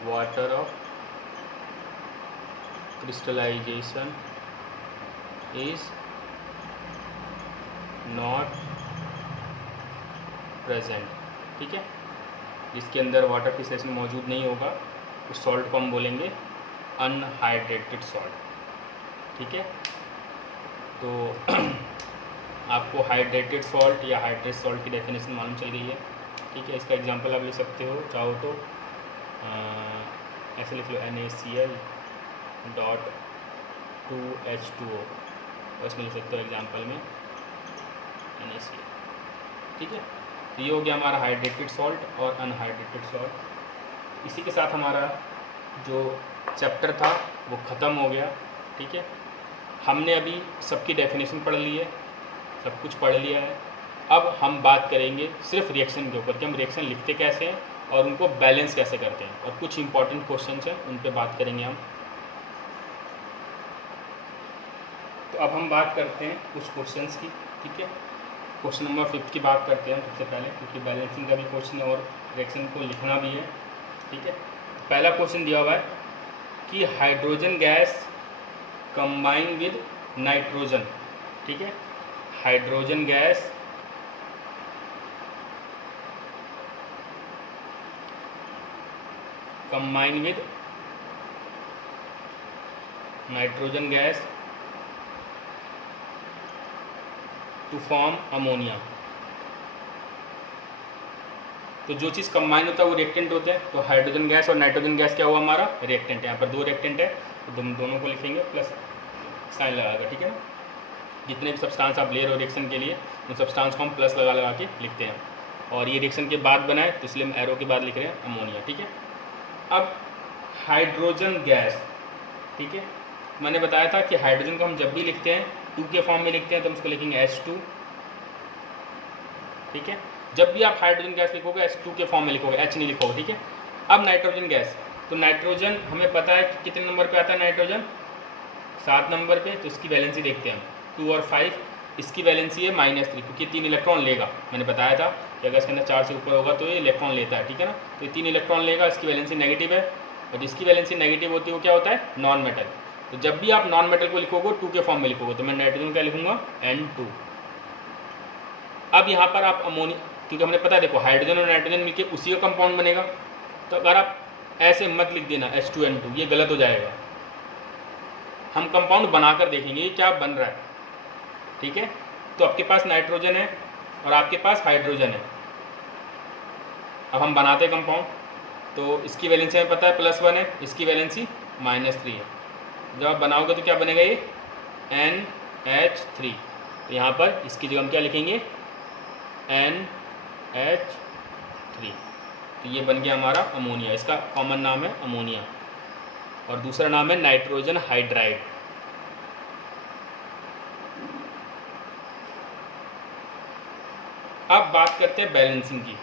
water of crystallisation is not present, ठीक है। जिसके अंदर वाटर क्रिस्टलाइजेशन मौजूद नहीं होगा उस सॉल्ट को हम बोलेंगे अनहाइड्रेटेड सॉल्ट, ठीक है। तो आपको हाइड्रेटेड सॉल्ट या हाइड्रेट सॉल्ट की डेफिनेशन मालूम चल गई है, ठीक है। इसका एग्जांपल आप ले सकते हो, चाहो तो ऐसे लिख लो NaCl.2H2O, और इसमें लिख सकते हो एग्जांपल में NaCl, ठीक है। तो ये हो गया हमारा हाइड्रेटेड सॉल्ट और अनहाइड्रेटेड सॉल्ट। इसी के साथ हमारा जो चैप्टर था वो ख़त्म हो गया, ठीक है। हमने अभी सबकी डेफिनेशन पढ़ ली है, सब कुछ पढ़ लिया है। अब हम बात करेंगे सिर्फ रिएक्शन के ऊपर कि हम रिएक्शन लिखते कैसे हैं और उनको बैलेंस कैसे करते हैं, और कुछ इंपॉर्टेंट क्वेश्चंस हैं उन पे बात करेंगे हम। तो अब हम बात करते हैं कुछ क्वेश्चंस की, ठीक है। क्वेश्चन नंबर 5 की बात करते हैं सबसे पहले, क्योंकि बैलेंसिंग का भी क्वेश्चन और रिएक्शन को लिखना भी है, ठीक है। पहला क्वेश्चन दिया हुआ है कि hydrogen gas combine with nitrogen, ठीक है। Hydrogen gas combine with nitrogen gas to form ammonia. तो जो चीज़ कंबाइन होता है वो रिएक्टेंट होते हैं। तो हाइड्रोजन गैस और नाइट्रोजन गैस क्या हुआ हमारा, रिएक्टेंट है। यहाँ पर दो रिएक्टेंट है तो दोनों को लिखेंगे प्लस साइन लगाकर, ठीक है ना। जितने भी सब्सटेंस आप ले रहे हो रिएक्शन के लिए उन सब्सटेंस को हम प्लस लगा के लिखते हैं, और ये रिएक्शन के बाद बनाए तो इसलिए हम एरो के बाद लिख रहे हैं अमोनिया, ठीक है। अब हाइड्रोजन गैस, ठीक है, मैंने बताया था कि हाइड्रोजन को हम जब भी लिखते हैं 2 के फॉर्म में लिखते हैं तो हम उसको लिखेंगे H2, ठीक है। जब भी आप हाइड्रोजन गैस लिखोगे H2 के फॉर्म में लिखोगे, H नहीं लिखोगे, ठीक है। अब नाइट्रोजन गैस, तो नाइट्रोजन हमें पता है कि कितने नंबर पे आता है नाइट्रोजन, 7 नंबर पे। तो इसकी वैलेंसी देखते हैं हम, 2 और 5, इसकी वैलेंसी है -3, क्योंकि 3 इलेक्ट्रॉन लेगा। मैंने बताया था कि अगर इसके अंदर 4 से ऊपर होगा तो ये इलेक्ट्रॉन लेता है, ठीक है ना। तो ये 3 इलेक्ट्रॉन लेगा, इसकी वैलेंसी नेगेटिव है, और जिसकी वैलेंसी नेगेटिव होती है वो क्या होता है, नॉन मेटल। तो जब भी आप नॉन मेटल को लिखोगे 2 के फॉर्म में लिखोगे तो मैं नाइट्रोजन क्या लिखूंगा, N2। अब यहाँ पर आप अमोनिया, क्योंकि हमने पता है देखो हाइड्रोजन और नाइट्रोजन मिलकर उसी का कंपाउंड बनेगा, तो अगर आप ऐसे मत लिख देना H2N2, ये गलत हो जाएगा। हम कंपाउंड बनाकर देखेंगे ये क्या बन रहा है, ठीक है। तो आपके पास नाइट्रोजन है और आपके पास हाइड्रोजन है। अब हम बनाते हैं कंपाउंड, तो इसकी वैलेंसी हमें पता है +1 है, इसकी वैलेंसी -3 है। जब आप बनाओगे तो क्या बनेगा ये NH3। तो यहाँ पर इसकी जगह हम क्या लिखेंगे, NH3। तो ये बन गया हमारा अमोनिया, इसका कॉमन नाम है अमोनिया, और दूसरा नाम है नाइट्रोजन हाइड्राइड। अब बात करते हैं बैलेंसिंग की,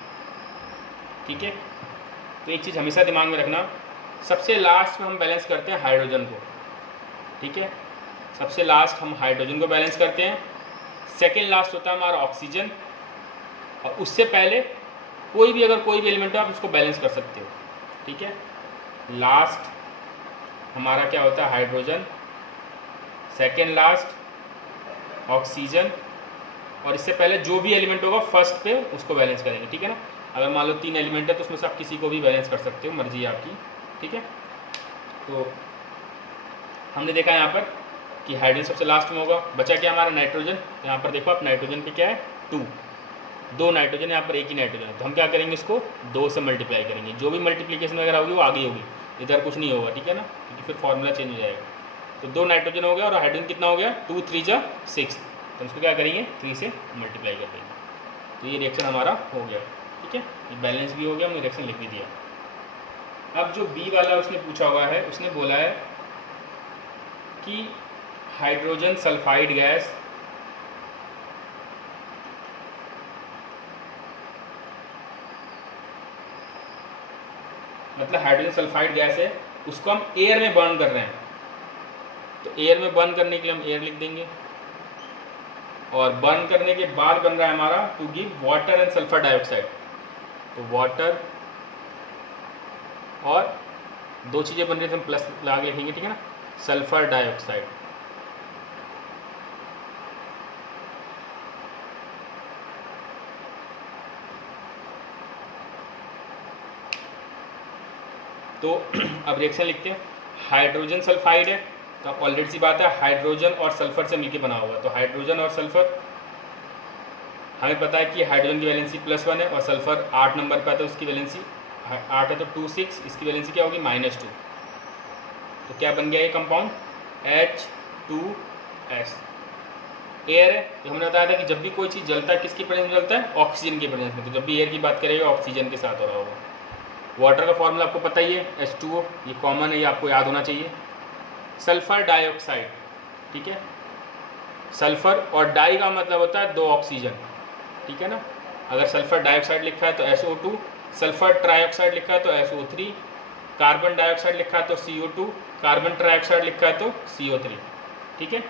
ठीक है। तो एक चीज़ हमेशा दिमाग में रखना, सबसे लास्ट में हम बैलेंस करते हैं हाइड्रोजन को, ठीक है। सबसे लास्ट हम हाइड्रोजन को बैलेंस करते हैं, सेकेंड लास्ट होता है हमारा ऑक्सीजन, और उससे पहले कोई भी एलिमेंट हो आप उसको बैलेंस कर सकते हो, ठीक है। लास्ट हमारा क्या होता है, हाइड्रोजन, सेकेंड लास्ट ऑक्सीजन, और इससे पहले जो भी एलिमेंट होगा फर्स्ट पे उसको बैलेंस करेंगे, ठीक है ना। अगर मान लो 3 एलिमेंट है तो उसमें से आप किसी को भी बैलेंस कर सकते हो, मर्जी है आपकी, ठीक है। तो हमने देखा यहाँ पर कि हाइड्रोजन सबसे लास्ट में होगा, बचा क्या हमारा नाइट्रोजन। यहाँ पर देखो आप नाइट्रोजन पे क्या है 2 नाइट्रोजन, यहाँ पर एक ही नाइट्रोजन है, तो हम क्या करेंगे, इसको 2 से मल्टीप्लाई करेंगे। जो भी मल्टीप्लीकेशन वगैरह होगी वो आगे होगी, इधर कुछ नहीं होगा, ठीक है ना, क्योंकि फिर फॉर्मूला चेंज हो जाएगा। तो 2 नाइट्रोजन हो गया और हाइड्रोजन कितना हो गया, 2 3 जा 6, तो उसको क्या करेंगे 3 से मल्टीप्लाई कर देंगे। तो ये रिएक्शन हमारा हो गया, ठीक है। ये बैलेंस भी हो गया, हमने रिएक्शन लिख भी दिया। अब जो बी वाला उसने पूछा हुआ है, उसने बोला है कि हाइड्रोजन सल्फाइड गैस मतलब हाइड्रोजन सल्फाइड गैस है, उसको हम एयर में बर्न कर रहे हैं। तो एयर में बर्न करने के लिए हम एयर लिख देंगे, और बर्न करने के बाद बन रहा है हमारा to give water and sulphur dioxide. तो वाटर और दो चीज़ें बन रही तो हम प्लस लगा के लिखेंगे, ठीक है ना। सल्फर डाइऑक्साइड, तो अब रिएक्शन लिखते हैं। हाइड्रोजन सल्फाइड है, तो ऑलरेडी सी बात है हाइड्रोजन और सल्फर से मिलकर बना हुआ, तो हाइड्रोजन और सल्फर हमें पता है कि हाइड्रोजन की वैलेंसी +1 है और सल्फर 8 नंबर पर आता है, उसकी वैलेंसी 8 है तो 2 6, इसकी वैलेंसी क्या होगी -2। तो क्या बन गया ये कंपाउंड H2S। एयर है, तो हमने बताया था कि जब भी कोई चीज़ जलता है किसकी प्रेजेंस में जलता है, ऑक्सीजन की प्रेजेंस में, तो जब भी एयर की बात करेगा ऑक्सीजन के साथ हो रहा होगा। वाटर का फॉर्मूला आपको पता ही है H2O, ये कॉमन है, ये आपको याद होना चाहिए। सल्फर डाइऑक्साइड, ठीक है, सल्फर और डाई का मतलब होता है 2 ऑक्सीजन, ठीक है ना। अगर सल्फर डाइऑक्साइड लिखा है तो SO2, सल्फर ट्राइऑक्साइड लिखा है तो SO3, कार्बन डाइऑक्साइड लिखा है तो CO2, कार्बन ट्राइऑक्साइड लिखा है तो CO3, ठीक है,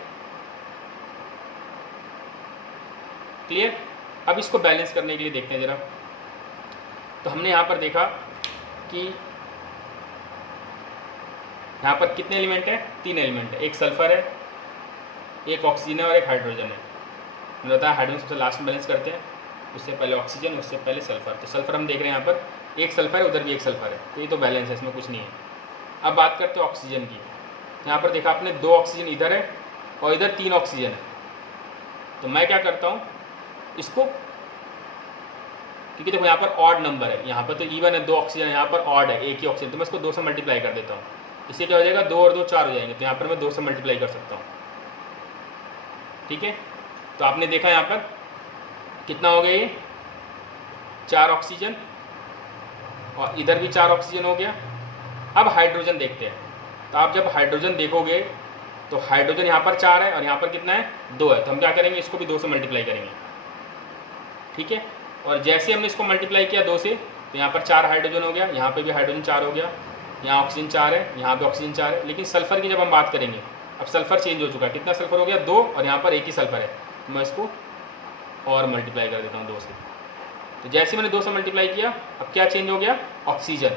क्लियर। अब इसको बैलेंस करने के लिए देखते हैं जरा। तो हमने यहाँ पर देखा कि यहाँ पर कितने एलिमेंट है, 3 एलिमेंट है, एक सल्फर है, एक ऑक्सीजन है और एक हाइड्रोजन है। मैंने बताया हाइड्रोजन सबसे लास्ट में बैलेंस करते हैं, उससे पहले ऑक्सीजन, उससे पहले सल्फर। तो सल्फर हम देख रहे हैं यहाँ पर एक सल्फर है, उधर भी एक सल्फर है, तो ये तो बैलेंस है, इसमें कुछ नहीं है। अब बात करते हैं ऑक्सीजन की। यहाँ पर देखा आपने 2 ऑक्सीजन इधर है और इधर 3 ऑक्सीजन है। तो मैं क्या करता हूँ इसको, क्योंकि देखो यहाँ पर ऑड नंबर है, यहाँ पर तो इवन है 2 ऑक्सीजन, यहाँ पर ऑड है एक ही ऑक्सीजन, तो मैं इसको 2 से मल्टीप्लाई कर देता हूँ। इससे क्या हो जाएगा 2 और 2 4 हो जाएंगे, तो यहाँ पर मैं 2 से मल्टीप्लाई कर सकता हूँ, ठीक है। तो आपने देखा यहाँ पर कितना हो गया, ये 4 ऑक्सीजन और इधर भी 4 ऑक्सीजन हो गया। अब हाइड्रोजन देखते हैं। तो आप जब हाइड्रोजन देखोगे तो हाइड्रोजन यहाँ पर 4 है और यहाँ पर कितना है 2 है, तो हम क्या करेंगे इसको भी 2 से मल्टीप्लाई करेंगे, ठीक है। और जैसे हमने इसको मल्टीप्लाई किया 2 से, तो यहाँ पर 4 हाइड्रोजन हो गया, यहाँ पे भी हाइड्रोजन 4 हो गया, यहाँ ऑक्सीजन 4 है, यहाँ पे ऑक्सीजन 4 है। लेकिन सल्फर की जब हम बात करेंगे, अब सल्फर चेंज हो चुका है, कितना सल्फर हो गया 2 और यहाँ पर एक ही सल्फर है, मैं इसको और मल्टीप्लाई कर देता हूँ 2 से। तो जैसे मैंने 2 से मल्टीप्लाई किया, अब क्या चेंज हो गया, ऑक्सीजन,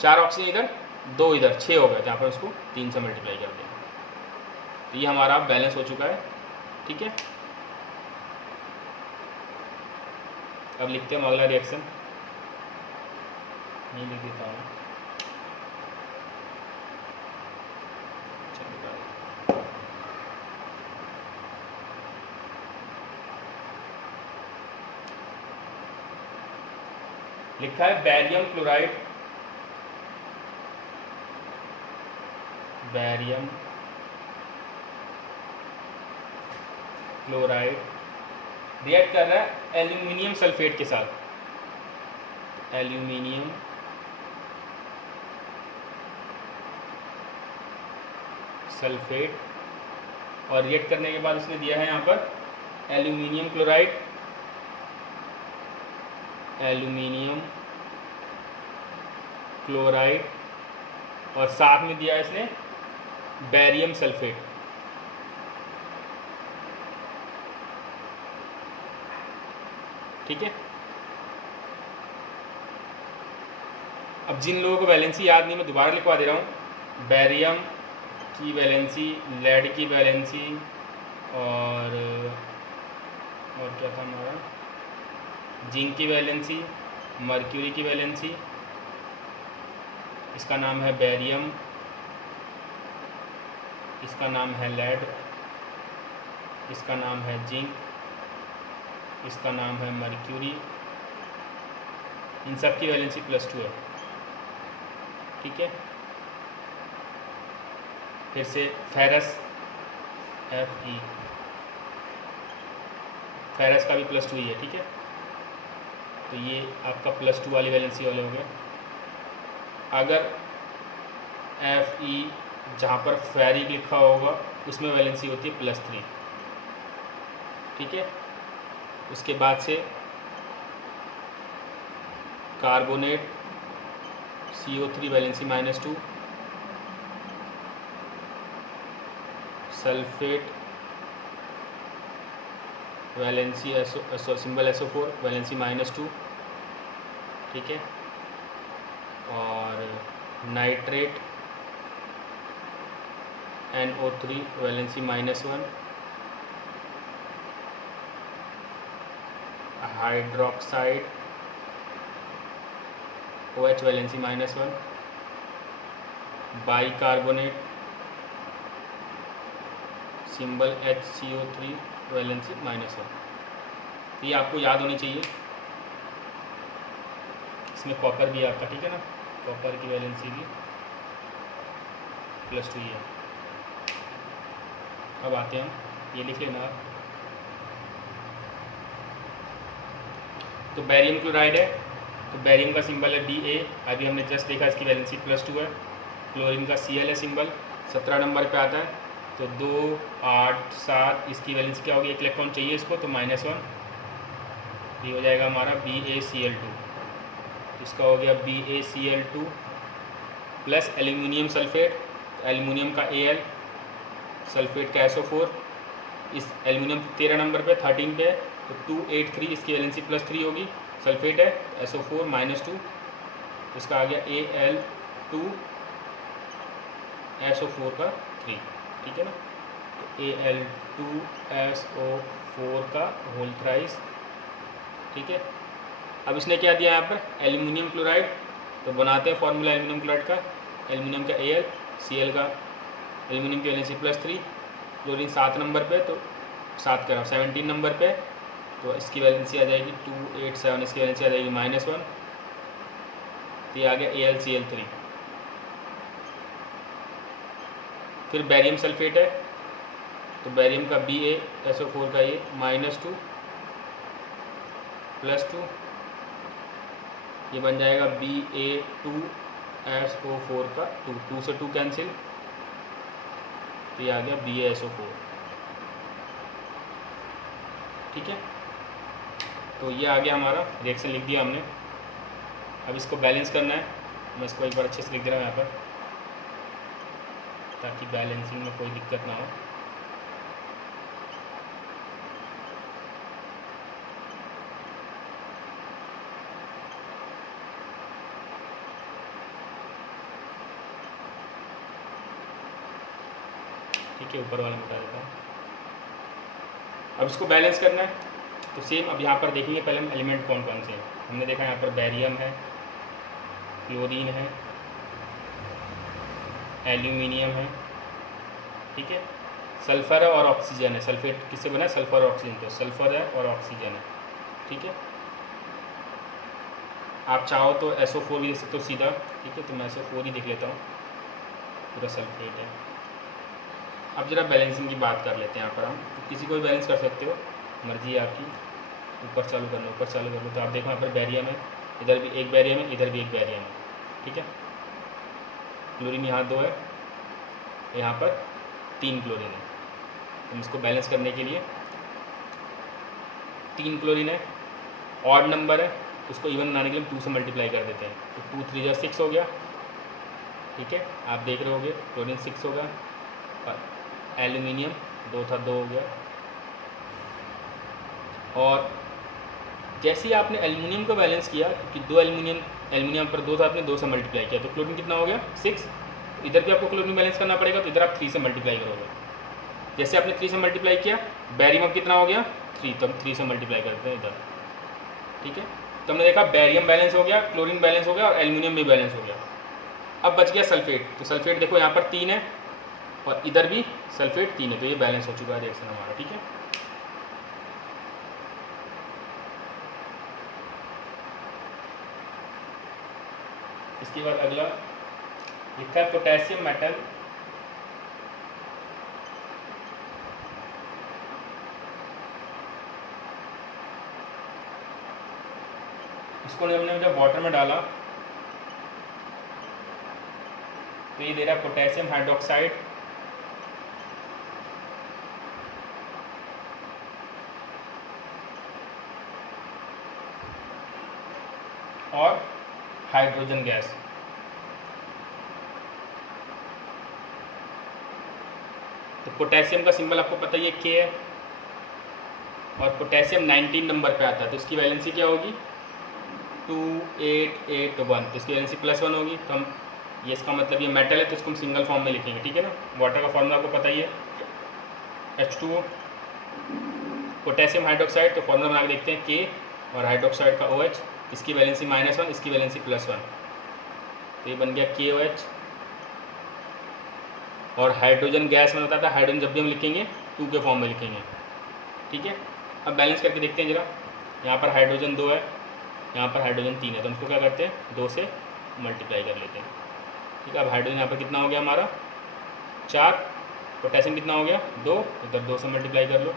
4 ऑक्सीजन इधर 2 इधर 6 हो गए, तो यहाँ पर उसको 3 से मल्टीप्लाई कर दिया। तो ये हमारा बैलेंस हो चुका है, ठीक है। अब लिखते हैं अगला रिएक्शन, नहीं लिख देता हूँ, लिखा है barium chloride, barium chloride react कर रहा है एल्यूमिनियम सल्फेट के साथ, एल्यूमिनियम सल्फेट, और रिएक्ट करने के बाद उसने दिया है यहाँ पर एल्यूमिनियम क्लोराइड, एल्यूमिनियम क्लोराइड, और साथ में दिया है इसने बैरियम सल्फेट, ठीक है। अब जिन लोगों को वैलेंसी याद नहीं, मैं दोबारा लिखवा दे रहा हूँ। बैरियम की वैलेंसी, लेड की वैलेंसी, और क्या था हमारा, जिंक की वैलेंसी, मर्क्यूरी की वैलेंसी, इसका नाम है बैरियम, इसका नाम है लेड, इसका नाम है जिंक, इसका नाम है मर्क्यूरी, इन सब की वैलेंसी +2 है, ठीक है। फिर से फेरस, Fe, फेरस का भी +2 ही है, ठीक है। तो ये आपका +2 वाली वैलेंसी वाले हो गए। अगर Fe जहाँ पर फेरिक लिखा होगा उसमें वैलेंसी होती है +3, ठीक है। उसके बाद से carbonate, CO3 valency -2, sulphate valency symbol SO4 valency -2, ठीक है। और nitrate NO3 valency -1, hydroxide OH valency -1, bicarbonate symbol HCO3 valency -1। ये आपको याद होनी चाहिए। इसमें कॉपर भी आपका, ठीक है ना, कॉपर की वैलेंसी भी +2 ही है। अब आते हैं हम, ये लिख लेना आप। तो बैरियम क्लोराइड है, तो बैरियम का सिंबल है Ba, अभी हमने जस्ट देखा इसकी वैलेंसी +2 है। क्लोरीन का Cl है सिंबल, 17 नंबर पे आता है। तो 2, 8, 7 इसकी वैलेंसी क्या होगी, एक इलेक्ट्रॉन चाहिए इसको, तो -1, ये हो जाएगा हमारा BaCl2। इसका हो गया BaCl2 plus aluminium sulphate, aluminium का Al, सल्फेट का SO4। इस एल्यूमिनियम 13 नंबर पे 13 पे है, तो 283 इसकी वैलेंसी +3 होगी, सल्फेट है SO4 -2, इसका आ गया Al2 SO4 का 3, ठीक है ना। तो Al2 SO4 का होल थ्राइस, ठीक है। अब इसने क्या दिया यहाँ पर, एल्यूमिनियम क्लोराइड, तो बनाते हैं फॉर्मूला एल्यूमिनियम क्लोराइड का। एल्यूमिनियम का Al, Cl का एल्यूमिनियम की वैलेंसी +3, क्लोरीन 7 नंबर पे, तो 7 करा 17 नंबर पे, तो इसकी वैलेंसी आ जाएगी 287, इसकी वैलेंसी आ जाएगी -1, तो ये आ गया AlCl3। फिर बैरियम सल्फेट है, तो बैरियम का BaSO4 का ये -2 +2, ये बन जाएगा Ba2SO4 का 2 से 2 कैंसिल, तो ये आ गया BaSO4, ठीक है। तो ये आ गया हमारा रिएक्शन, लिख दिया हमने। अब इसको बैलेंस करना है, मैं इसको एक बार अच्छे से लिख दे रहा हूँ यहाँ पर, ताकि बैलेंसिंग में कोई दिक्कत ना हो। ठीक है, ऊपर वाला मिटा देता हूँ। अब इसको बैलेंस करना है, तो सेम अब यहाँ पर देखेंगे पहले हम एलिमेंट कौन कौन से हैं। हमने देखा यहाँ पर बैरियम है, क्लोरीन है, एल्यूमिनियम है, ठीक है, सल्फ़र है और ऑक्सीजन है। सल्फेट किससे बना है, सल्फ़र और ऑक्सीजन, तो सल्फ़र है और ऑक्सीजन है, ठीक है। आप चाहो तो SO4 भी दे सकते हो सीधा, ठीक है, तो मैं SO4 ही देख लेता हूँ, पूरा सल्फेट है। अब जरा बैलेंसिंग की बात कर लेते हैं यहाँ पर हम, तो किसी को भी बैलेंस कर सकते हो, मर्जी है आपकी, ऊपर चालू कर लो, ऊपर चालू कर लो। तो आप देखो यहाँ पर बैरियम है, इधर भी एक बैरियम है, इधर भी एक बैरियम है, ठीक है। क्लोरीन यहाँ 2 है, यहाँ पर 3 क्लोरीन है। हम इसको बैलेंस करने के लिए 3 क्लोरीन है, ऑड नंबर है, उसको इवन बनाने के लिए 2 से मल्टीप्लाई कर देते हैं, तो 2 3 जा 6 हो गया, ठीक है। आप देख रहे होगे क्लोरीन 6 होगा, और एल्यूमिनियम 2 था 2 हो गया। और जैसे ही आपने एल्यूमिनियम को बैलेंस किया, कि 2 एल्यूमिनियम पर 2 था, आपने 2 से मल्टीप्लाई किया, तो क्लोरीन कितना हो गया 6। इधर भी आपको क्लोरीन बैलेंस करना पड़ेगा, तो इधर आप 3 से मल्टीप्लाई करोगे। जैसे आपने 3 से मल्टीप्लाई किया, बैरियम अब कितना हो गया 3, तो हम 3 से मल्टीप्लाई करते हैं इधर, ठीक है। तो हमने देखा बैरियम बैलेंस हो गया, क्लोरीन बैलेंस हो गया, और एल्यूमिनियम भी बैलेंस हो गया। अब बच गया सल्फेट, तो सल्फेट देखो यहाँ पर 3 है, और इधर भी सल्फेट 3 है, तो ये बैलेंस हो चुका है रिएक्शन हमारा, ठीक है। इसके बाद अगला लिखा है पोटेशियम मेटल, इसको हमने जब वाटर में डाला, तो ये दे रहा है पोटेशियम हाइड्रोक्साइड, और हाइड्रोजन गैस। तो पोटेशियम का सिंबल आपको पता ही है K है, और पोटेशियम 19 नंबर पे आता है, तो इसकी वैलेंसी क्या होगी 2881, तो इसकी वैलेंसी +1 होगी। तो हम ये इसका मतलब ये मेटल है तो इसको हम सिंगल फॉर्म में लिखेंगे, ठीक है ना। वाटर का फॉर्मूला आपको पता ही है, H2O। पोटेशियम हाइड्रोक्साइड, तो फॉर्मूला बना के देखते हैं, K और हाइड्रोक्साइड का OH, इसकी वैलेंसी -1, इसकी वैलेंसी +1, तो ये बन गया KOH। और हाइड्रोजन गैस में बताता है, हाइड्रोजन जब भी हम लिखेंगे 2 के फॉर्म में लिखेंगे, ठीक है। अब बैलेंस करके देखते हैं जरा, यहाँ पर हाइड्रोजन 2 है, यहाँ पर हाइड्रोजन 3 है, तो हम इसको क्या करते हैं 2 से मल्टीप्लाई कर लेते हैं, ठीक है। अब हाइड्रोजन यहाँ पर कितना हो गया हमारा 4, पोटेशियम कितना हो गया 2, इधर 2 से मल्टीप्लाई कर लो।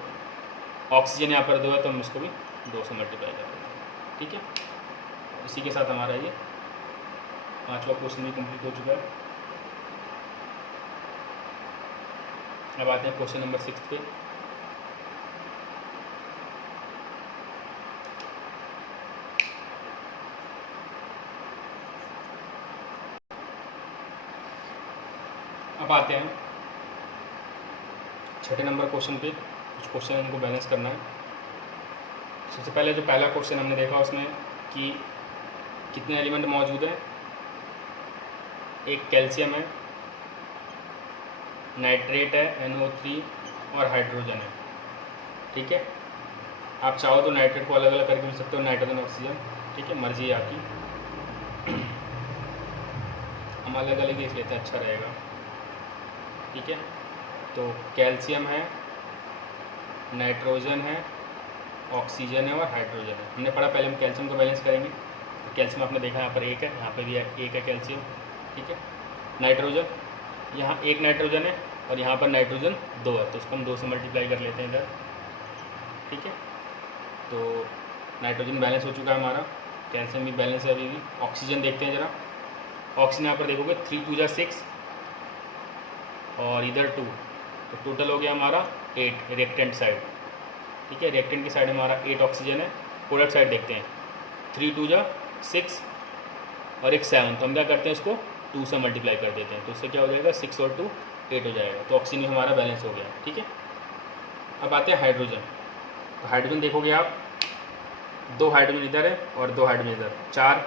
ऑक्सीजन यहाँ पर 2 है तो हम इसको भी 2 से मल्टीप्लाई कर लेते हैं, ठीक है। इसी के साथ हमारा ये 5वां क्वेश्चन भी कंप्लीट हो चुका है। अब आते हैं क्वेश्चन नंबर 6 पे। अब आते हैं 6ठे नंबर क्वेश्चन पे। कुछ क्वेश्चन इनको बैलेंस करना है। सबसे पहले जो पहला क्वेश्चन हमने देखा उसमें कि कितने एलिमेंट मौजूद हैं, एक कैल्शियम है, नाइट्रेट है, NO3 और हाइड्रोजन है, ठीक है। आप चाहो तो नाइट्रेट को अलग अलग करके मिल सकते हो, नाइट्रोजन ऑक्सीजन, ठीक है, मर्जी है आपकी। हम अलग अलग देख लेते हैं, अच्छा रहेगा, ठीक है। तो कैल्शियम है, नाइट्रोजन है, ऑक्सीजन है और हाइड्रोजन है। हमने पढ़ा, पहले हम कैल्शियम को बैलेंस करेंगे। तो कैल्शियम आपने देखा यहाँ पर 1 है, यहाँ पर भी 1 है कैल्शियम, ठीक है। नाइट्रोजन, यहाँ 1 नाइट्रोजन है और यहाँ पर नाइट्रोजन 2 है, तो उसको हम 2 से मल्टीप्लाई कर लेते हैं इधर, ठीक है। तो नाइट्रोजन बैलेंस हो चुका है हमारा, कैल्शियम भी बैलेंस है अभी भी। ऑक्सीजन देखते हैं जरा। ऑक्सीजन यहाँ पर देखोगे 3 2 6 और इधर 2, तो टोटल हो गया हमारा 8 रिएक्टेंट साइड, ठीक है। रिएक्टेंट की साइड हमारा 8 ऑक्सीजन है। प्रोडक्ट साइड देखते हैं, 3 2 6 और एक 7, तो हम क्या करते हैं इसको 2 से मल्टीप्लाई कर देते हैं, तो उससे क्या हो जाएगा 6 और 2 8 हो जाएगा। तो ऑक्सीजन हमारा बैलेंस हो गया, ठीक है। अब आते हैं हाइड्रोजन। तो हाइड्रोजन देखोगे आप 2 हाइड्रोजन इधर है और 2 हाइड्रोजन इधर, 4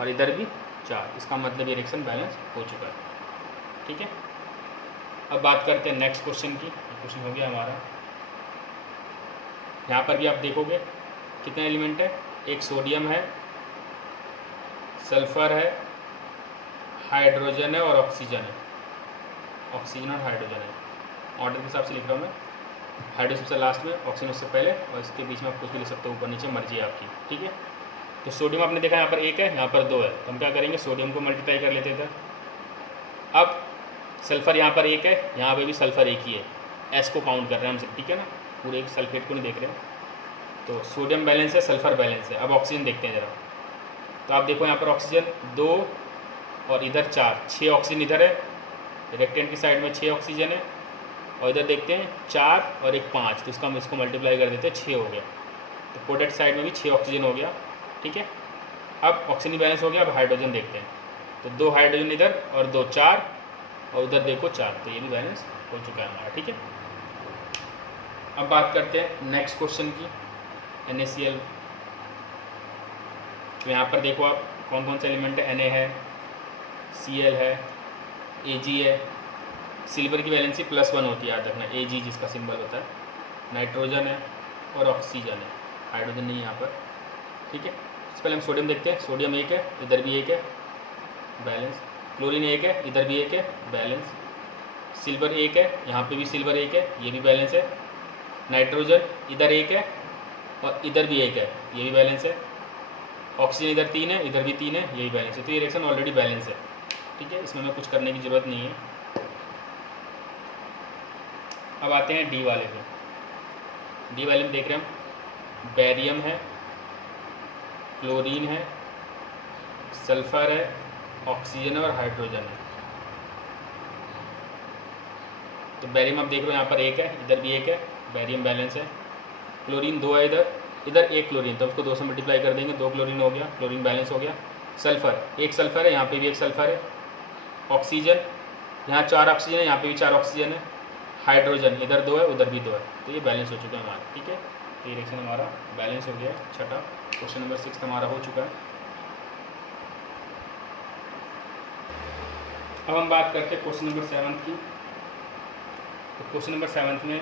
और इधर भी 4, इसका मतलब ये रिएक्शन बैलेंस हो चुका है, ठीक है। अब बात करते हैं नेक्स्ट क्वेश्चन की। क्वेश्चन हो गया हमारा, यहाँ पर भी आप देखोगे कितने एलिमेंट है, एक सोडियम है, सल्फर है, हाइड्रोजन है और ऑक्सीजन है। ऑक्सीजन और हाइड्रोजन है, ऑर्डर के हिसाब से लिख रहा हूँ मैं। हाइड्रोजन सबसे लास्ट में, ऑक्सीजन उससे पहले, और इसके बीच में आप कुछ भी लिख सकते हो, ऊपर नीचे मर्जी है आपकी, ठीक है। तो सोडियम आपने देखा यहाँ पर 1 है, यहाँ पर 2 है, तो हम क्या करेंगे सोडियम को मल्टीप्लाई कर लेते थे। अब सल्फर यहाँ पर 1 है, यहाँ पे भी सल्फर 1 ही है, एस को काउंट कर रहे हैं हम सब, ठीक है ना, पूरे एक सल्फेट को नहीं देख रहे हैं। तो सोडियम बैलेंस है, सल्फर बैलेंस है। अब ऑक्सीजन देखते हैं ज़रा। तो आप देखो यहाँ पर ऑक्सीजन 2 और इधर 4, 6 ऑक्सीजन इधर है, रिएक्टेंट की साइड में 6 ऑक्सीजन है, और इधर देखते हैं 4 और एक 5, तो इसका हम इसको मल्टीप्लाई कर देते हैं, 6 हो गया। तो प्रोडक्ट साइड में भी 6 ऑक्सीजन हो गया, ठीक है। अब ऑक्सीजन बैलेंस हो गया। अब हाइड्रोजन देखते हैं, तो 2 हाइड्रोजन इधर और 2 4, और उधर देखो 4, तो ये भी बैलेंस हो चुका है हमारा, ठीक है। अब बात करते हैं नेक्स्ट क्वेश्चन की, NaCl। तो यहाँ पर देखो आप कौन कौन से एलिमेंट है, Na है, Cl है, Ag है। सिल्वर की वैलेंसी +1 होती है, याद रखना, Ag जिसका सिंबल होता है। नाइट्रोजन है और ऑक्सीजन है, हाइड्रोजन नहीं है यहाँ पर, ठीक है। इससे पहले हम सोडियम देखते हैं। सोडियम 1 है, इधर भी 1 है, बैलेंस। क्लोरीन 1 है, इधर भी 1 है, बैलेंस। सिल्वर 1 है, यहाँ पे भी सिल्वर 1 है, ये भी बैलेंस है। नाइट्रोजन इधर 1 है और इधर भी 1 है, ये भी बैलेंस है। ऑक्सीजन इधर 3 है, इधर भी 3 है, ये भी बैलेंस है। तो ये रिएक्शन ऑलरेडी बैलेंस है, ठीक है, इसमें हमें कुछ करने की ज़रूरत नहीं है। अब आते हैं डी वाले पे। डी वाले में देख रहे हैं हम, बेरियम है, क्लोरीन है, सल्फर है, ऑक्सीजन है और हाइड्रोजन है। तो बेरियम आप देख रहे हो यहाँ पर 1 है, इधर भी 1 है, बेरियम बैलेंस है। क्लोरीन 2 है, इधर 1 क्लोरीन, तो उसको 2 से मल्टीप्लाई कर देंगे, 2 क्लोरीन हो गया, क्लोरीन बैलेंस हो गया। सल्फर 1 सल्फर है, यहाँ पे भी 1 सल्फर है। ऑक्सीजन यहाँ 4 ऑक्सीजन है, यहाँ पे भी 4 ऑक्सीजन है। हाइड्रोजन इधर 2 है, उधर भी 2 है, तो ये बैलेंस हो चुका है हमारा, ठीक है। तो ये रिएक्शन हमारा बैलेंस हो गया। छठा क्वेश्चन नंबर 6 हमारा हो चुका है। अब हम बात करते हैं क्वेश्चन नंबर 7 की। तो क्वेश्चन नंबर 7 में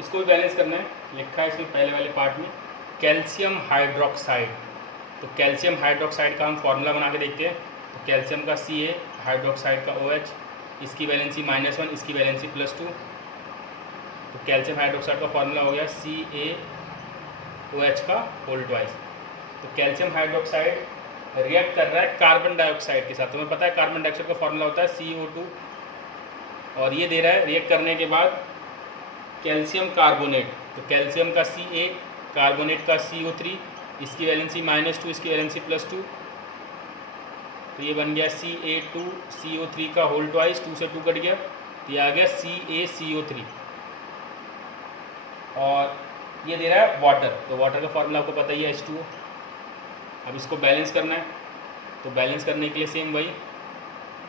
इसको भी बैलेंस करना है। लिखा है इसमें पहले वाले पार्ट में कैल्शियम हाइड्रोक्साइड। तो कैल्शियम हाइड्रोक्साइड का हम फॉर्मूला बना के देखते हैं। तो कैल्शियम का Ca, हाइड्रोक्साइड का OH, इसकी वैलेंसी -1, इसकी वैलेंसी +2। तो कैल्शियम हाइड्रोक्साइड का फॉर्मूला हो गया CaOH का होल ट्वाइस। तो कैल्शियम हाइड्रोक्साइड रिएक्ट कर रहा है कार्बन डाइऑक्साइड के साथ। तुम्हें पता है कार्बन डाइऑक्साइड का फॉर्मूला होता है CO2, और ये दे रहा है रिएक्ट करने के बाद कैल्शियम कार्बोनेट। तो कैल्शियम का Ca, कार्बोनेट का CO3, इसकी वैलेंसी -2, इसकी वैलेंसी +2। तो ये बन गया Ca2CO3 का होल ट्वाइस, 2 से 2 कट गया, तो ये आ गया CaCO3। और ये दे रहा है वाटर। तो वाटर का फॉर्मूला आपको पता ही है H2O। अब इसको बैलेंस करना है। तो बैलेंस करने के लिए सेम वही,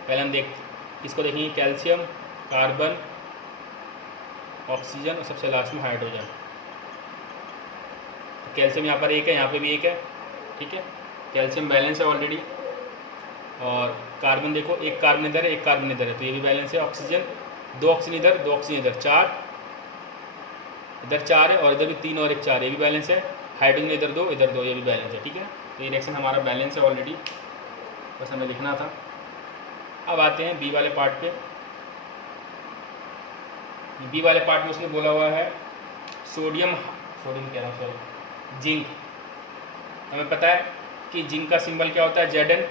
पहले हम इसको देखेंगे कैल्शियम, कार्बन, ऑक्सीजन और सबसे लास्ट में हाइड्रोजन। तो कैल्शियम यहाँ पर 1 है, यहाँ पे भी 1 है, ठीक है। कैल्शियम बैलेंस है ऑलरेडी। और कार्बन देखो, 1 कार्बन इधर है, 1 कार्बन इधर है, तो ये भी बैलेंस है। ऑक्सीजन 2 ऑक्सीजन इधर, 2 ऑक्सीजन इधर, 4 इधर 4 है, और इधर भी 3 और 1 4, ये भी बैलेंस है। हाइड्रोजन इधर 2 इधर 2, ये भी बैलेंस है, ठीक है। तो ये रिएक्शन हमारा बैलेंस है ऑलरेडी, बस हमें लिखना था। अब आते हैं बी वाले पार्ट पे। बी वाले पार्ट में उसने बोला हुआ है सोडियम कह रहा हूँ, सॉरी, जिंक। हमें पता है कि जिंक का सिंबल क्या होता है, Zn,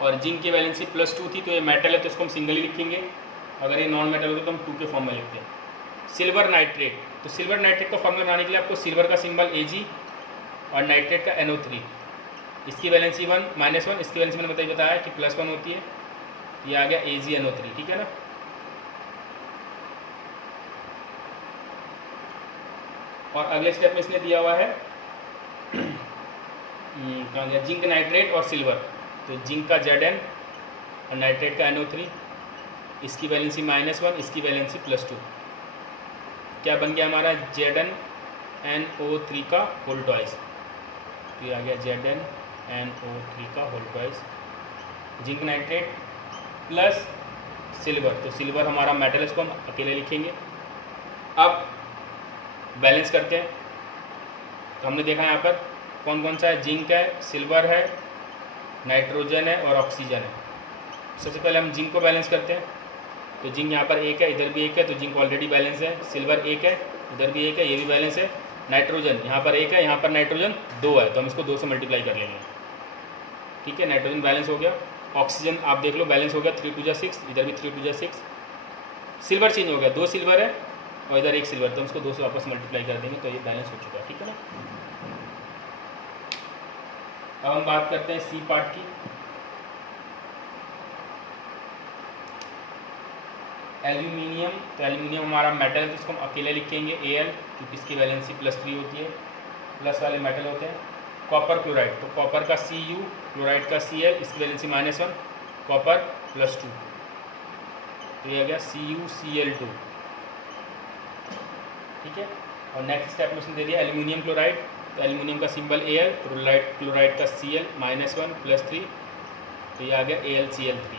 और जिंक की वैलेंसी +2 थी, तो ये मेटल है तो इसको हम सिंगल ही लिखेंगे। अगर ये नॉन मेटल होता तो हम 2 के फॉर्म में लिखते हैं। Silver nitrate. तो सिल्वर नाइट्रेट का फॉर्मूला बनाने के लिए आपको सिल्वर का सिंबल Ag और नाइट्रेट का NO3। इसकी वैलेंसी -1, इसकी वैलेंसी मैंने बताया कि +1 होती है। ये आ गया AgNO3, ठीक है ना। और अगले स्टेप में इसने दिया हुआ है कहाँ गया, जिंक नाइट्रेट और सिल्वर। तो जिंक का Zn और नाइट्रेट का NO3, इसकी वैलेंसी -1, इसकी वैलेंसी +2। क्या बन गया हमारा, ZnNO3 का होल ट्वाइस। तो ये आ गया ZnNO3 का whole twice, zinc nitrate plus silver. तो सिल्वर हमारा मेटल है, इसको हम अकेले लिखेंगे। अब बैलेंस करते हैं। तो हमने देखा यहाँ पर कौन कौन सा है, जिंक है, सिल्वर है, नाइट्रोजन है और ऑक्सीजन है। सबसे पहले हम जिंक को बैलेंस करते हैं। तो जिंक यहाँ पर 1 है, इधर भी 1 है, तो जिंक ऑलरेडी बैलेंस है। सिल्वर 1 है, इधर भी 1 है, ये भी बैलेंस है। नाइट्रोजन यहाँ पर 1 है, यहाँ पर नाइट्रोजन 2 है, तो हम इसको 2 से मल्टीप्लाई कर लेंगे, ठीक है। नाइट्रोजन बैलेंस हो गया। ऑक्सीजन आप देख लो बैलेंस हो गया, 3 2 6, इधर भी 3 2 6। सिल्वर चेंज हो गया, 2 सिल्वर है और इधर 1 सिल्वर, तो हम इसको 2 से वापस मल्टीप्लाई कर देंगे, तो ये बैलेंस हो चुका है, ठीक है ना। अब हम बात करते हैं सी पार्ट की। एल्यूमिनियम। तो एल्यूमिनियम हमारा मेटल है, तो इसको हम अकेले लिखेंगे Al, क्योंकि इसकी वैलेंसी +3 होती है, प्लस वाले मेटल होते हैं। Copper chloride. तो कॉपर का Cu, क्लोराइड का Cl, इसकी वैलेंसी -1, कॉपर +2, तो ये आ गया CuCl2, ठीक है। और नेक्स्ट स्टेप में उसने दे दिया एल्यूमिनियम क्लोराइड। तो एल्यूमिनियम का सिंबल Al, क्लोराइड का Cl -1 +3, तो ये आ गया AlCl3,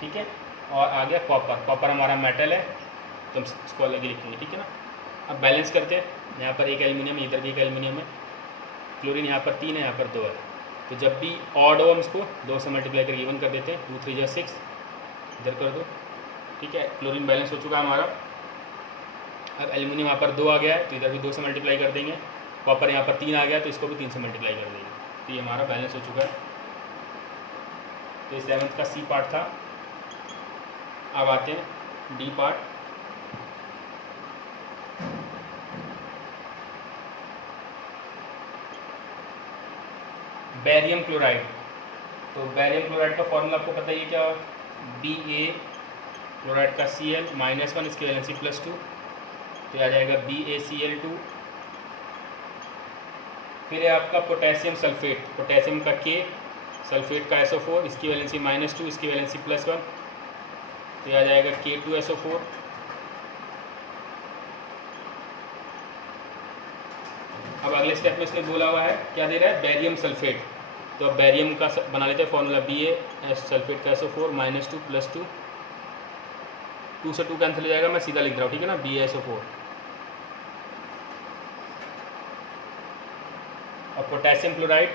ठीक है। और आ गया कॉपर। कॉपर हमारा मेटल है, तो हम इसको अलग ही लिखेंगे, ठीक है ना। अब बैलेंस करते हैं। यहाँ पर 1 एल्यूमिनियम, इधर भी 1 एल्यूमिनियम है। क्लोरीन यहाँ पर 3 है, यहाँ पर 2 है, तो जब भी ऑड हो हम इसको 2 से मल्टीप्लाई करके इवन कर देते हैं। 2 3 6, इधर कर दो, ठीक है। क्लोरीन बैलेंस हो चुका है हमारा। अब एल्यूमिनियम यहाँ पर 2 आ गया है, तो इधर भी 2 से मल्टीप्लाई कर देंगे। कॉपर यहाँ पर 3 आ गया, तो इसको भी 3 से मल्टीप्लाई कर देंगे, तो ये हमारा बैलेंस हो चुका है। तो ये 7th का सी पार्ट था। अब आते हैं डी पार्ट। Barium chloride. तो बेरियम क्लोराइड का फॉर्मूला आपको पता ही है क्या, Ba, क्लोराइड का Cl -1, इसकी वैलेंसी +2, तो आ जाएगा BaCl2। फिर है आपका पोटेशियम सल्फेट। पोटेशियम का K, सल्फेट का SO4, इसकी वैलेंसी -2, इसकी वैलेंसी +1, तो ये आ जाएगा K2SO4। अब अगले स्टेप में इसने बोला हुआ है क्या दे रहा है, बेरियम सल्फेट। तो अब बैरियम का बना लेते हैं फॉर्मूला, BA सल्फेट का SO4 -2 +2, 2 से 2 कैंसिल हो जाएगा, मैं सीधा लिख रहा हूँ, ठीक है ना, BaSO4। और पोटेशियम क्लोराइड,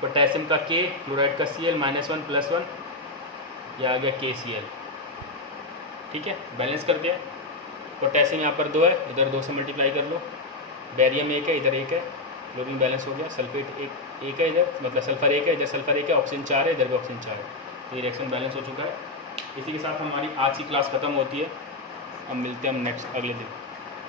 पोटेशियम का K, क्लोराइड का Cl -1 +1, यह आ गया KCl, ठीक है। बैलेंस कर दिया। पोटेशियम यहाँ पर 2 है, इधर 2 से मल्टीप्लाई कर लो, बैरियम 1 है, इधर 1 है, क्लोरीन बैलेंस हो गया, सल्फेट 1 है इधर, मतलब सल्फर 1 है, इधर सल्फर 1 है, ऑक्सीजन 4 है, इधर भी ऑक्सीजन 4 है, तो ये रिएक्शन बैलेंस हो चुका है। इसी के साथ हमारी आज की क्लास खत्म होती है। अब मिलते हैं हम नेक्स्ट अगले दिन।